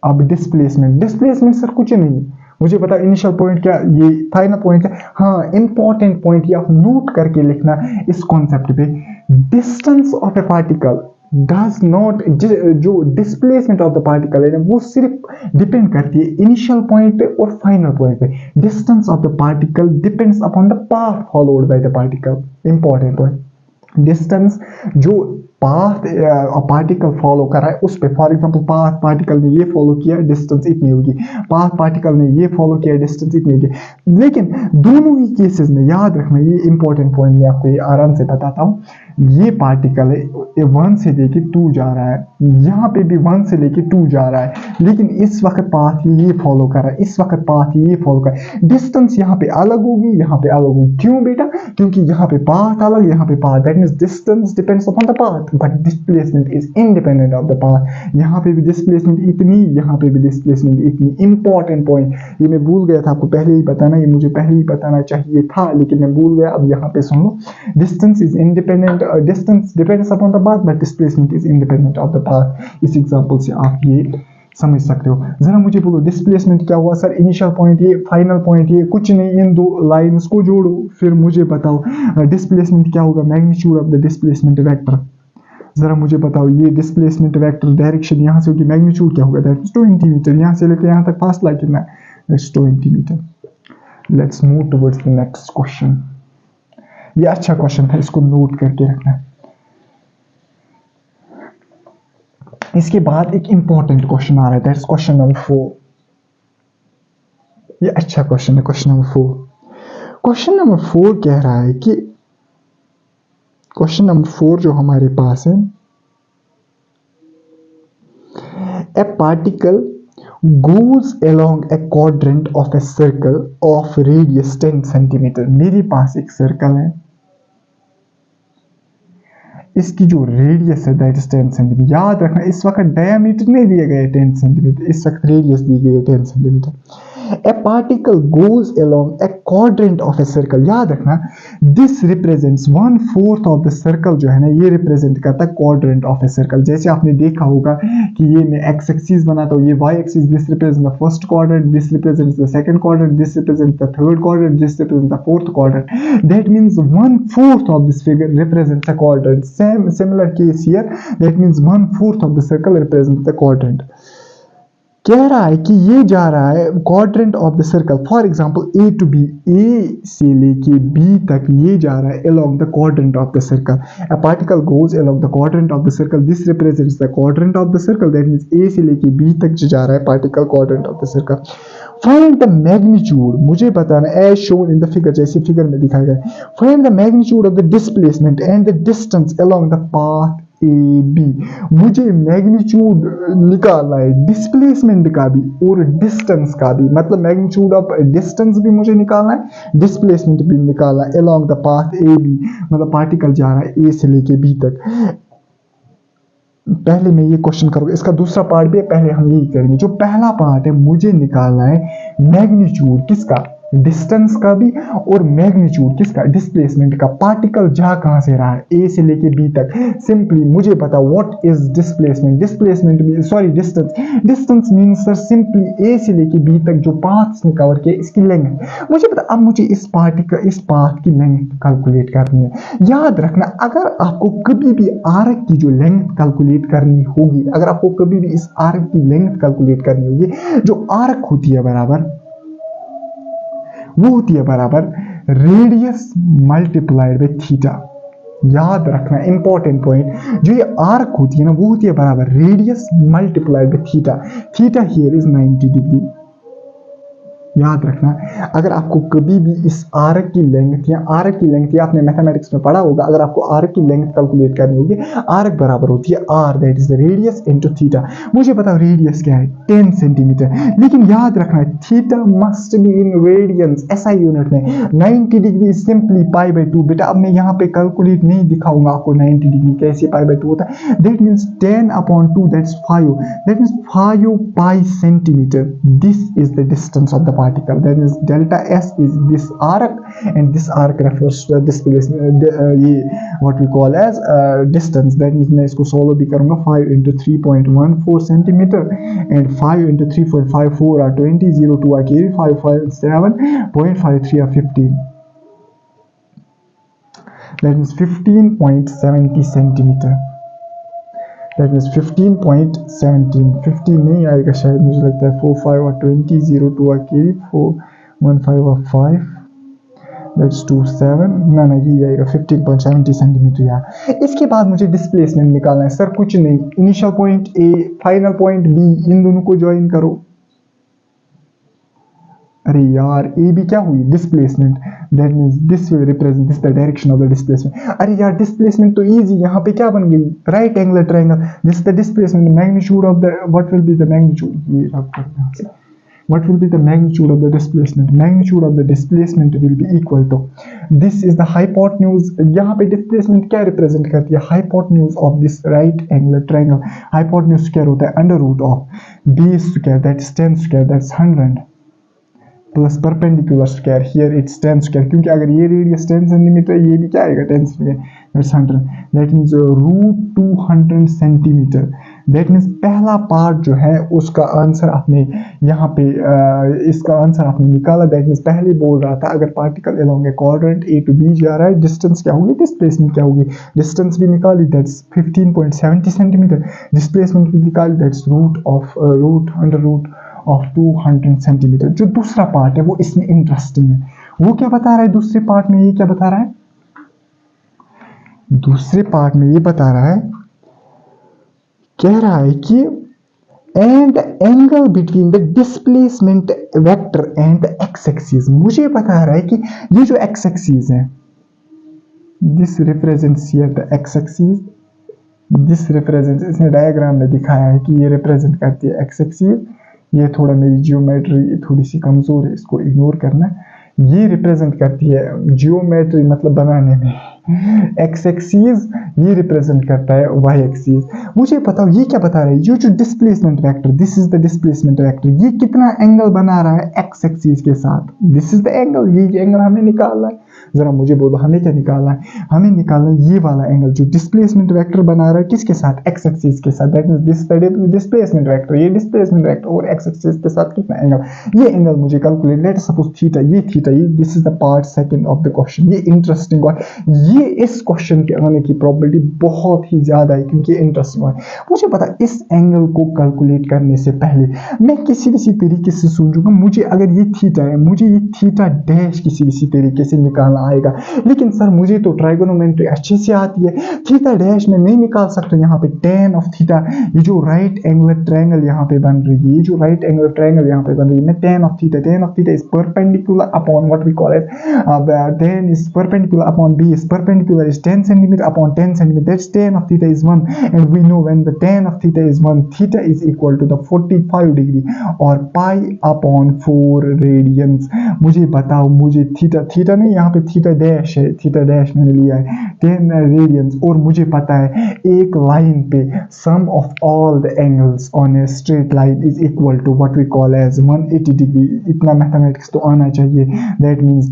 अब डिस्प्लेसमेंट सर कुछ नहीं, मुझे पता इनिशियल पॉइंट क्या, ये फाइनल पॉइंट क्या। हाँ इंपॉर्टेंट पॉइंट ये आप नोट करके लिखना इस कॉन्सेप्ट पे, distance of A particle does not, जो डिस्प्लेसमेंट ऑफ द पार्टिकल है वो सिर्फ डिपेंड करती है इनिशियल पॉइंट पे और फाइनल पॉइंट पे। Distance of the particle depends upon the path followed by the particle. Important point, distance जो पाथ पार्टिकल फॉलो कर रहा है उस पे, फॉर एग्जांपल पाथ पार्टिकल ने ये फॉलो किया, डिस्टेंस इतनी होगी, पाथ पार्टिकल ने ये फॉलो किया, डिस्टेंस इतनी होगी। लेकिन दोनों ही केसेस में याद रखना, ये इंपॉर्टेंट पॉइंट मैं आपको ये आराम से बताता हूँ, ये पार्टिकल है 1 से लेके 2 जा रहा है, यहाँ पे भी 1 से लेके 2 जा रहा है, लेकिन इस वक्त पाथ ये फॉलो कर रहा है, इस वक्त पाथ ये फॉलो कर रहा है। डिस्टेंस यहाँ पे अलग होगी, यहाँ पे अलग होगी। क्यों बेटा? क्योंकि यहाँ पे पाथ अलग, यहाँ पे path, that means distance depends upon the path but displacement is independent of the path. यहाँ पे भी डिस्प्लेसमेंट इतनी, यहाँ पे भी डिस्प्लेसमेंट इतनी। इंपॉर्टेंट पॉइंट, ये मैं भूल गया था आपको पहले ही बताना, ये मुझे पहले ही बताना चाहिए था लेकिन मैं भूल गया। अब यहाँ पे सुन लो, distance is independent, distance depends upon the path but displacement is independent of the path. इस एग्जांपल से आप ये समझ सकते हो। जरा मुझे बोलो डिस्प्लेसमेंट क्या हुआ? सर इनिशियल पॉइंट ये, फाइनल पॉइंट ये, कुछ नहीं, इन दो लाइंस को जोड़ो फिर मुझे बताओ डिस्प्लेसमेंट क्या होगा। Magnitude of the displacement vector, जरा मुझे बताओ, ये डिस्प्लेसमेंट वेक्टर डायरेक्शन यहाँ से होगी, मैग्नीट्यूड क्या होगा? That is 20 metre. यहाँ से लेकर यहाँ तक फासला कितना है? That's 20 metre. Let's move towards the next question. ये अच्छा क्वेश्चन था, इसको नोट करके रखना है। इसके बाद एक इंपॉर्टेंट क्वेश्चन आ रहा है, दैट्स क्वेश्चन नंबर 4। ये अच्छा क्वेश्चन है, क्वेश्चन नंबर 4। क्वेश्चन नंबर 4 कह रहा है कि, क्वेश्चन नंबर 4 जो हमारे पास है, a particle goes along a quadrant of a circle of radius 10 centimetre. मेरे पास एक सर्कल है, इसकी जो रेडियस है दैट इज 10 सेंटीमीटर। याद रखना इस वक्त डायमीटर नहीं दिया गया है 10 सेंटीमीटर, इस वक्त रेडियस दी गई है 10 centimetre. A particle goes along a quadrant of a circle. याद रखना this represents 1/4 of the circle, जो है ना ये रिप्रेजेंट करता है क्वाड्रेंट ऑफ ए सर्कल। जैसे आपने देखा होगा कि ये मैं एक्स एक्सिस बनाता हूँ, ये y axis, this represent the first quadrant, this represents the second quadrant, this represents the third quadrant, this represents the fourth quadrant. That means 1/4 of this figure represents a quadrant. Similar case here, that means 1/4 of the circle represents the quadrant. कह रहा है कि ये जा रहा है quadrant of the circle, for example A to B, A से लेके बी तक ये जा रहा है along the quadrant of the circle. A particle goes along the quadrant of the circle, this represents the quadrant of the circle. That means A से लेके B तक जो जा रहा है particle quadrant of the circle. Find the magnitude, मुझे बताना as shown in the figure, जैसे फिगर में दिखाया गया। Find the magnitude of the displacement and the distance along the path A B. मुझे मैग्नीट्यूड निकालना है डिस्प्लेसमेंट का भी और डिस्टेंस का भी, मतलब मैग्नीट्यूड ऑफ डिस्टेंस भी मुझे निकालना है, डिस्प्लेसमेंट भी निकालना है along the path A B, मतलब पार्टिकल जा रहा है ए से लेके बी तक। पहले मैं ये क्वेश्चन करूंगा, इसका दूसरा पार्ट भी है, पहले हम यही करेंगे। जो पहला पार्ट है, मुझे निकालना है मैग्नीट्यूड किसका? डिस्टेंस का भी, और मैग्नीट्यूड किसका? डिस्प्लेसमेंट का। पार्टिकल जा कहां से रहा है? ए से लेके बी तक। सिंपली मुझे पता व्हाट इज डिस्प्लेसमेंट। डिस्प्लेसमेंट में sorry distance, distance means sir simply A से लेके बी तक जो पाथ्स ने कवर किया इसकी लेंथ मुझे पता। अब मुझे इस पार्टिकल, इस पाथ की लेंथ कैलकुलेट करनी है। याद रखना अगर आपको कभी भी आर्क की जो लेंथ कैलकुलेट करनी होगी, अगर आपको कभी भी इस आर्क की लेंथ कैलकुलेट करनी होगी, जो आर्क होती है बराबर, वो होती है बराबर रेडियस मल्टीप्लाइड बाय थीटा। याद रखना इंपॉर्टेंट पॉइंट, जो ये आर्क होती है ना वो होती है बराबर radius multiplied by theta. Theta here is 90 degree. याद रखना अगर आपको कभी भी इस आर्क की लेंथ या आपने मैथमेटिक्स में पढ़ा होगा, अगर आपको आर्क की लेंथ कैलकुलेट करनी होगी, आर्क बराबर होती है R, that is the radius into theta. मुझे पता रेडियस क्या है 10 सेंटीमीटर, लेकिन याद रखना theta must be in radiance, SI unit में। 90 डिग्री सिंपली पाई बाय 2। बेटा अब मैं यहाँ पे कैलकुलेट नहीं दिखाऊंगा आपको 90 डिग्री कैसे पाई बाय 2 होता है। That means 10/2, that's 5, that means 5 pi centimetre. This is the distance of the particle, that is delta s is this arc, and this arc refers to the displacement, ये what we call as distance। that means मैं इसको solve भी करूंगा। 5 into 3.14 centimetre and 5 into 3.54 are 20, 0 2 are carry, 5 5 7.53 are 15, that means 15.70 centimetre. That means 15.17, 15 नहीं आएगा शायद, मुझे लगता है 4 5 और 20, 0 2 और carry, 4 1 5 और 5, दैट्स 27, ना ये आएगा 15.70 सेंटीमीटर यार। इसके बाद मुझे डिस्प्लेसमेंट निकालना है सर, कुछ नहीं, initial point A final point B, इन दोनों को ज्वाइन करो। अरे यार ए बी क्या हुई, displacement, that means this will represent this the direction of the displacement. अरे यार डिस्प्लेसमेंट तो इजी, यहाँ पे क्या बन गई, right angle triangle, this is the displacement, magnitude of the, what will be the magnitude, ये रब करते हैं से, what will be the magnitude of the displacement, magnitude of the displacement will be equal to, this is the hypotenuse, यहाँ पे displacement क्या represent करती है, hypotenuse of this right angular triangle, hypotenuse square होता है under root of base square, that is 10 square, that's 100 plus perpendicular square, here it's 10 square, क्योंकि अगर ये रेडियस 10 सेंटीमीटर, ये भी क्या आएगा 10 square, that's 100, that means root 200 centimetre. That means पहला पार्ट जो है उसका आंसर आपने यहाँ पे इसका आंसर आपने निकाला। दैट मीन्स पहले बोल रहा था अगर particle along a quadrant A to B जा रहा है, डिस्टेंस क्या होगी, डिस्प्लेसमेंट क्या होगी, डिस्टेंस भी निकाली दैट्स 15.70 सेंटीमीटर, डिस्प्लेसमेंट भी निकाली that's root under root of 200 centimetre. जो दूसरा पार्ट है वो इसमें इंटरेस्टिंग है, वो क्या बता रहा है दूसरे पार्ट में, ये क्या बता रहा है, दूसरे पार्ट में ये बता रहा है, कह रहा है कि and angle between the displacement vector and x axis. मुझे बता रहा है कि ये जो एक्स एक्सिस है, this represents here the x axis, this represents, इसने डायग्राम में दिखाया है कि ये रिप्रेजेंट करती है एक्स एक्सिस, ये थोड़ा मेरी जियोमेट्री थोड़ी सी कमज़ोर है, इसको इग्नोर करना। ये रिप्रेजेंट करती है जियोमेट्री मतलब बनाने में एक्स एक्सिस, ये रिप्रेजेंट करता है वाई एक्सिस। मुझे बताओ ये क्या बता रहा है, ये जो displacement vector, this is the displacement vector, ये कितना एंगल बना रहा है एक्स एक्सिस के साथ, दिस इज द एंगल, ये एंगल हमें निकालना है। जरा मुझे बोलो हमें क्या निकालना है, हमें निकालना है ये वाला एंगल जो डिस्प्लेसमेंट वेक्टर बना रहा है, किसके साथ, एक्स एक्सिस के साथ। That means this displacement vector, ये डिस्प्लेसमेंट वेक्टर और एक्स एक्सिस के साथ कितना एंगल, ये एंगल मुझे कैलकुलेट, लेट सपोज थीटा, ये this is the part second of the question. ये इंटरेस्टिंग है, ये इस क्वेश्चन के आने की प्रोबेबिलिटी बहुत ही ज्यादा है क्योंकि इंटरेस्टिंग है। मुझे पता इस एंगल को कैलकुलेट करने से पहले मैं किसी तरीके से सोचूंगा, मुझे अगर ये थीटा है, मुझे ये थीटा डैश किसी तरीके से निकालना आएगा, लेकिन सर मुझे तो ट्राइगोनोमेट्री अच्छे से आती है, थीटा डैश में नहीं निकाल सकता। यहाँ पे tan ऑफ थीटा, ये जो राइट एंगुलर ट्रायंगल यहाँ पे बन रही है, ये जो राइट एंगुलर ट्रायंगल यहाँ पे बन रही है, मैं tan of theta is perpendicular upon what we call it, tan is perpendicular upon base, perpendicular is 10 centimeter upon 10 centimeter, that's tan of theta is 1, and we know when the tan of theta is 1, theta is equal to the 45 degree और pi upon 4 radians। मुझे बताओ, मुझे theta नहीं, यहाँ पे theta dash है, theta dash मैंने लिया है 10 रेडियंस, और मुझे पता है एक लाइन पे sum of all the angles on a straight line is equal to what we call as 180 degree. इतना मैथमेटिक्स तो आना चाहिए, that means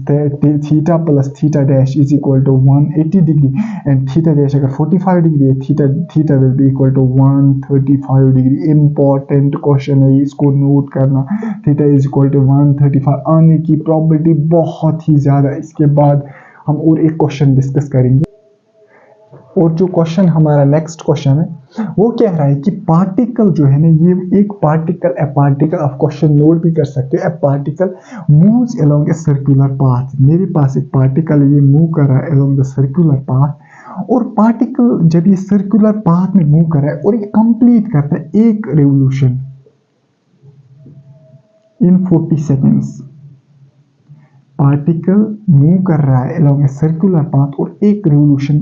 theta plus theta dash is equal to 180 degree, and theta dash अगर 45 degree है, theta will be equal to 135 degree. Important question है, इसको note करना, theta is equal to 135 आने की प्रोबेबिलिटी बहुत ही ज़्यादा। इसके बाद हम और एक क्वेश्चन डिस्कस करेंगे, और जो क्वेश्चन हमारा नेक्स्ट क्वेश्चन है वो कह रहा है कि पार्टिकल जो है ना, ये एक पार्टिकल आप क्वेश्चन नोट भी कर सकते हो, ए particle moves along a circular path. मेरे पास एक पार्टिकल ये मूव कर रहा है अलोंग द सर्कुलर पाथ, और पार्टिकल जब ये सर्कुलर पाथ में मूव कर रहा है और ये कंप्लीट करता है एक revolution in 40 seconds, particle move कर रहा है अलोंग ए सर्कुलर पाथ और एक रिवोल्यूशन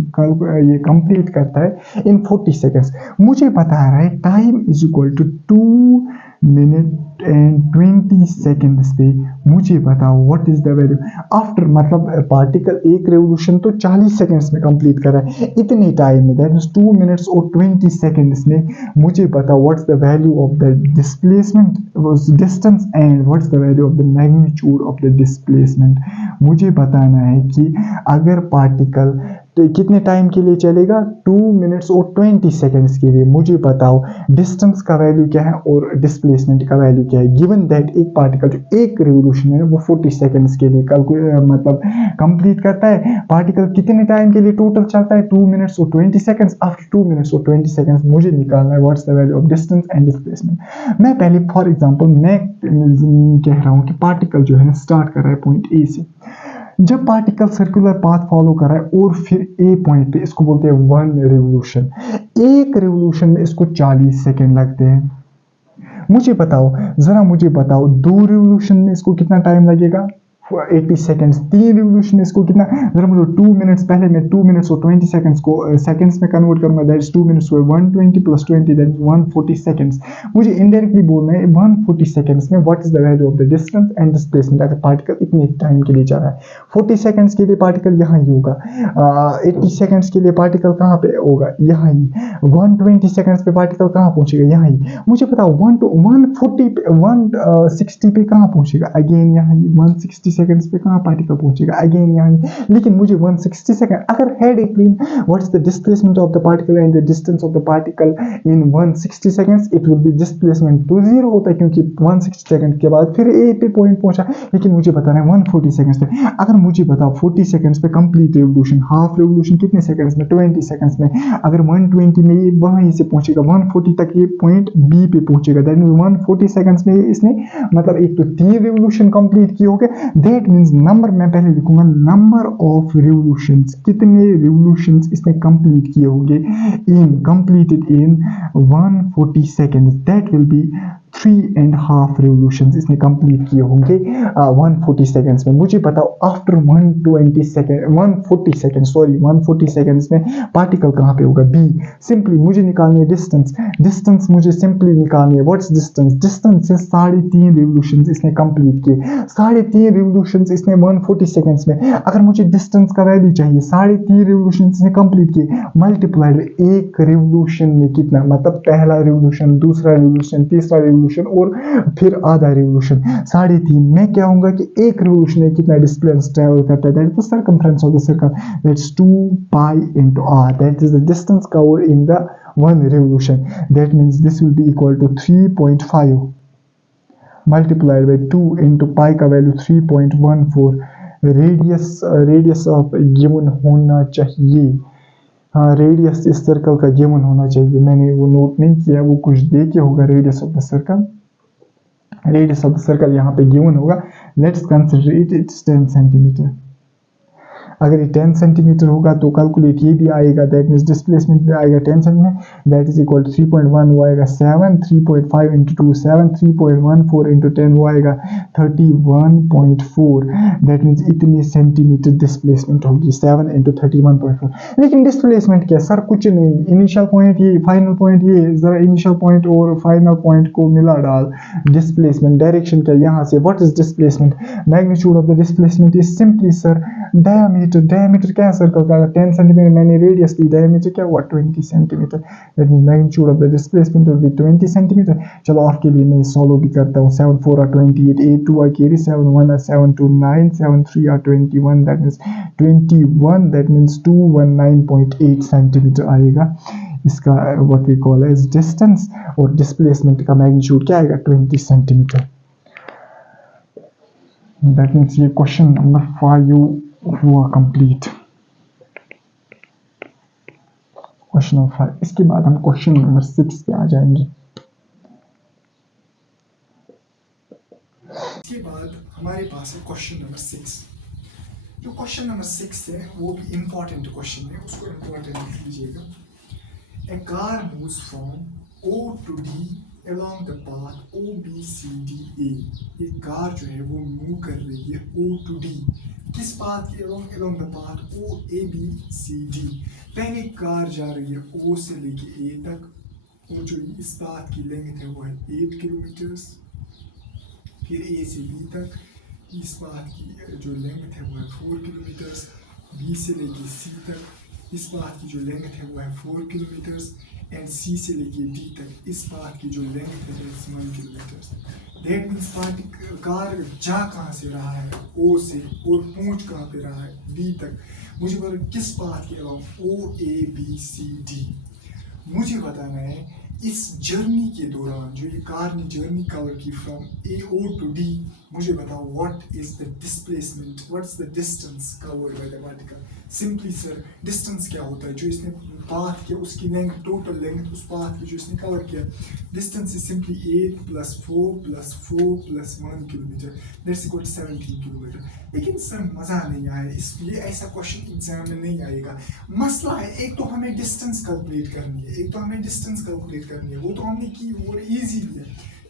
ये कंप्लीट करता है इन 40 सेकेंड्स। मुझे बता रहा है time is equal to 2 minute and 20 seconds पे मुझे बताओ what is the value after, मतलब पार्टिकल एक रेवोल्यूशन तो 40 सेकेंड्स में कंप्लीट कर रहा है, इतने टाइम में दैट मींस 2 मिनट्स और 20 सेकेंड्स में मुझे बताओ what's the value of the displacement distance and what's the value of the magnitude of the displacement. मुझे बताना है कि अगर पार्टिकल तो कितने टाइम के लिए चलेगा, 2 मिनट्स और 20 सेकेंड्स के लिए। मुझे बताओ डिस्टेंस का वैल्यू क्या है और डिस्प्लेसमेंट का वैल्यू क्या है, गिवन दैट एक पार्टिकल जो एक रिवोल्यूशन है वो 40 सेकेंड्स के लिए मतलब कंप्लीट करता है। पार्टिकल कितने टाइम के लिए टोटल चलता है, 2 मिनट्स और 20 सेकेंड्स। आफ्टर 2 मिनट्स और 20 सेकेंड्स मुझे निकालना है what's the value of distance and displacement. मैं पहले फॉर एग्जाम्पल मैं कह रहा हूँ कि पार्टिकल जो है स्टार्ट कर रहा है पॉइंट ए से, जब पार्टिकल सर्कुलर पाथ फॉलो कर रहा है और फिर ए पॉइंट पे, इसको बोलते हैं 1 रिवोल्यूशन। एक रिवोल्यूशन में इसको 40 सेकेंड लगते हैं। मुझे बताओ, जरा मुझे बताओ, 2 रिवोल्यूशन में इसको कितना टाइम लगेगा? 80 सेकेंड्स। 3 रिवोल्यूशन में इसको कितना? जरा मुझे 2 मिनट्स, पहले मैं 2 मिनट्स और 20 सेकेंड्स को सेकेंड्स में कन्वर्ट करूंगा। दैट इज 2 मिनट्स हुए 120 प्लस 20 दैट इज 140 सेकेंड्स। मुझे इनडायरेक्टली बोलना है 140 सेकेंड्स में what is the value of the distance and displacement. अगर पार्टिकल इतने टाइम के लिए जा रहा है, 40 सेकेंड्स के लिए पार्टिकल यहाँ ही होगा, 80 सेकेंड्स के लिए पार्टिकल कहाँ पे होगा? यहाँ ही। 120 सेकेंड्स पे पार्टिकल कहाँ पहुंचेगा? यहाँ ही। मुझे बताओ 140 पे, 160 पे कहाँ पहुंचेगा? अगेन यहाँ ही। 160 सेकंड्स पे कहाँ पार्टिकल पहुंचेगा? अगेन यहाँ। लेकिन मुझे 160 सेकंड अगर हेड एक clean, what is the displacement of the particle and the distance of the particle in 160 seconds, it will B displacement तो जीरो होता है, क्योंकि 160 सेकंड के बाद फिर ए पे पॉइंट पहुंचा। लेकिन मुझे बताना है 140 सेकंड्स पे। अगर मुझे बताओ 40 सेकंड्स पे कंप्लीट रिवोल्यूशन, हाफ रिवोल्यूशन कितने सेकंड्स में? 20 सेकंड्स में। अगर 120 में ये वहीं से पहुंचेगा, 140 तक ये पॉइंट बी पे पहुंचेगा, दैट मींस 140 सेकंड्स में इसने मतलब एक तो 3 रिवोल्यूशन कंप्लीट किए होंगे। दैट मींस नंबर मैं पहले लिखूंगा, नंबर ऑफ रिवोल्यूशंस, कितने रिवोल्यूशंस इसने कंप्लीट किए होंगे in completed in 140 seconds. That will be 3.5 revolutions इसने कंप्लीट किए होंगे 140 सेकंड्स में। मुझे बताओ आफ्टर 140 सेकंड्स में पार्टिकल कहाँ पे होगा? बी। सिंपली मुझे निकालनी है डिस्टेंस। डिस्टेंस मुझे सिंपली निकालनी है। What's distance? डिस्टेंस से 3.5 रिवोल्यूशंस इसने कंप्लीट किए। 3.5 रिवोल्यूशंस इसने 140 सेकंड्स में। अगर मुझे डिस्टेंस का वैल्यू चाहिए, 3.5 रिवोल्यूशंस इसने कंप्लीट किए, मल्टीप्लाइड एक रिवोल्यूशन में कितना, मतलब पहला रिवोल्यूशन, दूसरा रिवोल्यूशन, तीसरा रिवोल्यूशन और फिर आधा रिवोल्यूशन। 3.5 में क्या होगा कि एक रिवोल्यूशन में कितना डिस्टेंस ट्रैवल करता है? That is the circumference of the circle, that's 2 pi into r, that is the distance covered in the one revolution. That means this will be equal to 3.5 multiplied by 2 into pi का value 3.14। Radius of given होना चाहिए। हाँ, radius इस circle का given होना चाहिए। मैंने वो नोट नहीं किया, वो कुछ दे के होगा radius of the circle. Radius of the circle यहाँ पे गिवन होगा। Let's consider it's 10 centimetre. अगर ये 10 सेंटीमीटर होगा तो कैलकुलेट ये भी आएगा, दैट मीन्स डिस्प्लेसमेंट भी आएगा 10 centimetre, that is equal to 3.1 वो आएगा 7, 3.5 इंटू 2 7, 3.14 इंटू 10 वो आएगा 31.4। दैट मीन्स इतने सेंटीमीटर डिस्प्लेसमेंट होगी 7 इंटू 31.4। लेकिन डिस्प्लेसमेंट क्या सर? कुछ नहीं, इनिशियल पॉइंट ये, फाइनल पॉइंट ये, जरा इनिशियल पॉइंट और फाइनल पॉइंट को मिला डाल। डिस्प्लेसमेंट डायरेक्शन क्या यहाँ से? What is displacement? Magnitude of the displacement is simply sir diameter क्या है सर्कल का? 10 सेंटीमीटर मैंने रेडियस ली, डायमीटर क्या हुआ? 20 centimetre. That means magnitude of the displacement will be 20 centimetre. चलो आपके लिए मैं सॉल्व भी करता हूँ। 7 4 are 28, 8 2 are carry, 7 1 are 7 2 9, 7 3 are 21, that means 21, that means 219.8 centimetre आएगा इसका what we call as distance. और डिस्प्लेसमेंट का मैग्नीट्यूड क्या आएगा? 20 सेंटीमीटर। दैट मीन्स ये क्वेश्चन नंबर 5 हुआ कंप्लीट। Question number 5। इसके बाद हम क्वेश्चन नंबर 6 पे आ जाएंगे। इसके बाद हमारे पास है क्वेश्चन नंबर 6। जो क्वेश्चन नंबर 6 है वो भी इंपॉर्टेंट क्वेश्चन है, उसको इंपॉर्टेंट लिख लीजिएगा। A car moves from O to D along the path OBCDA। ये कार जो है वो मूव कर रही है O to D, किस पाथ के? along the path OABCD। पहले कार जा रही है O से लेके A तक, और जो इस पाथ की लेंथ है वो है 8 किलोमीटर्स। फिर A से B तक इस पाथ की जो लेंथ है वो है 4 किलोमीटर्स। B से लेके C तक इस पाथ की जो लेंथ है वो है 4 किलोमीटर्स। एंड C से लेके D तक इस पाथ की जो लेंथ है 1 किलोमीटर। दैट मीन्स कार जा कहाँ से रहा है? O से, और पहुँच कहाँ पे रहा है? B तक। मुझे बताना किस पाथ के अलावा OABCD। मुझे बताना है इस जर्नी के दौरान जो ये कार ने जर्नी कवर की फ्रॉम AO to D, मुझे बताओ what is the displacement, what is the distance covered by the particle. Simply sir distance क्या होता है, जो इसने पाथ किया उसकी लेंथ, टोटल लेंथ उस पाथ की जो इसने कवर किया, distance is simply 8 + 4 + 4 + 1 kilometre, that's equal to 17 kilometre. लेकिन सर मज़ा नहीं आया, इसलिए ऐसा क्वेश्चन एग्जाम में नहीं आएगा। मसला है एक तो हमें डिस्टेंस कैलकुलेट करनी है, वो तो हमने की और ईजी भी है,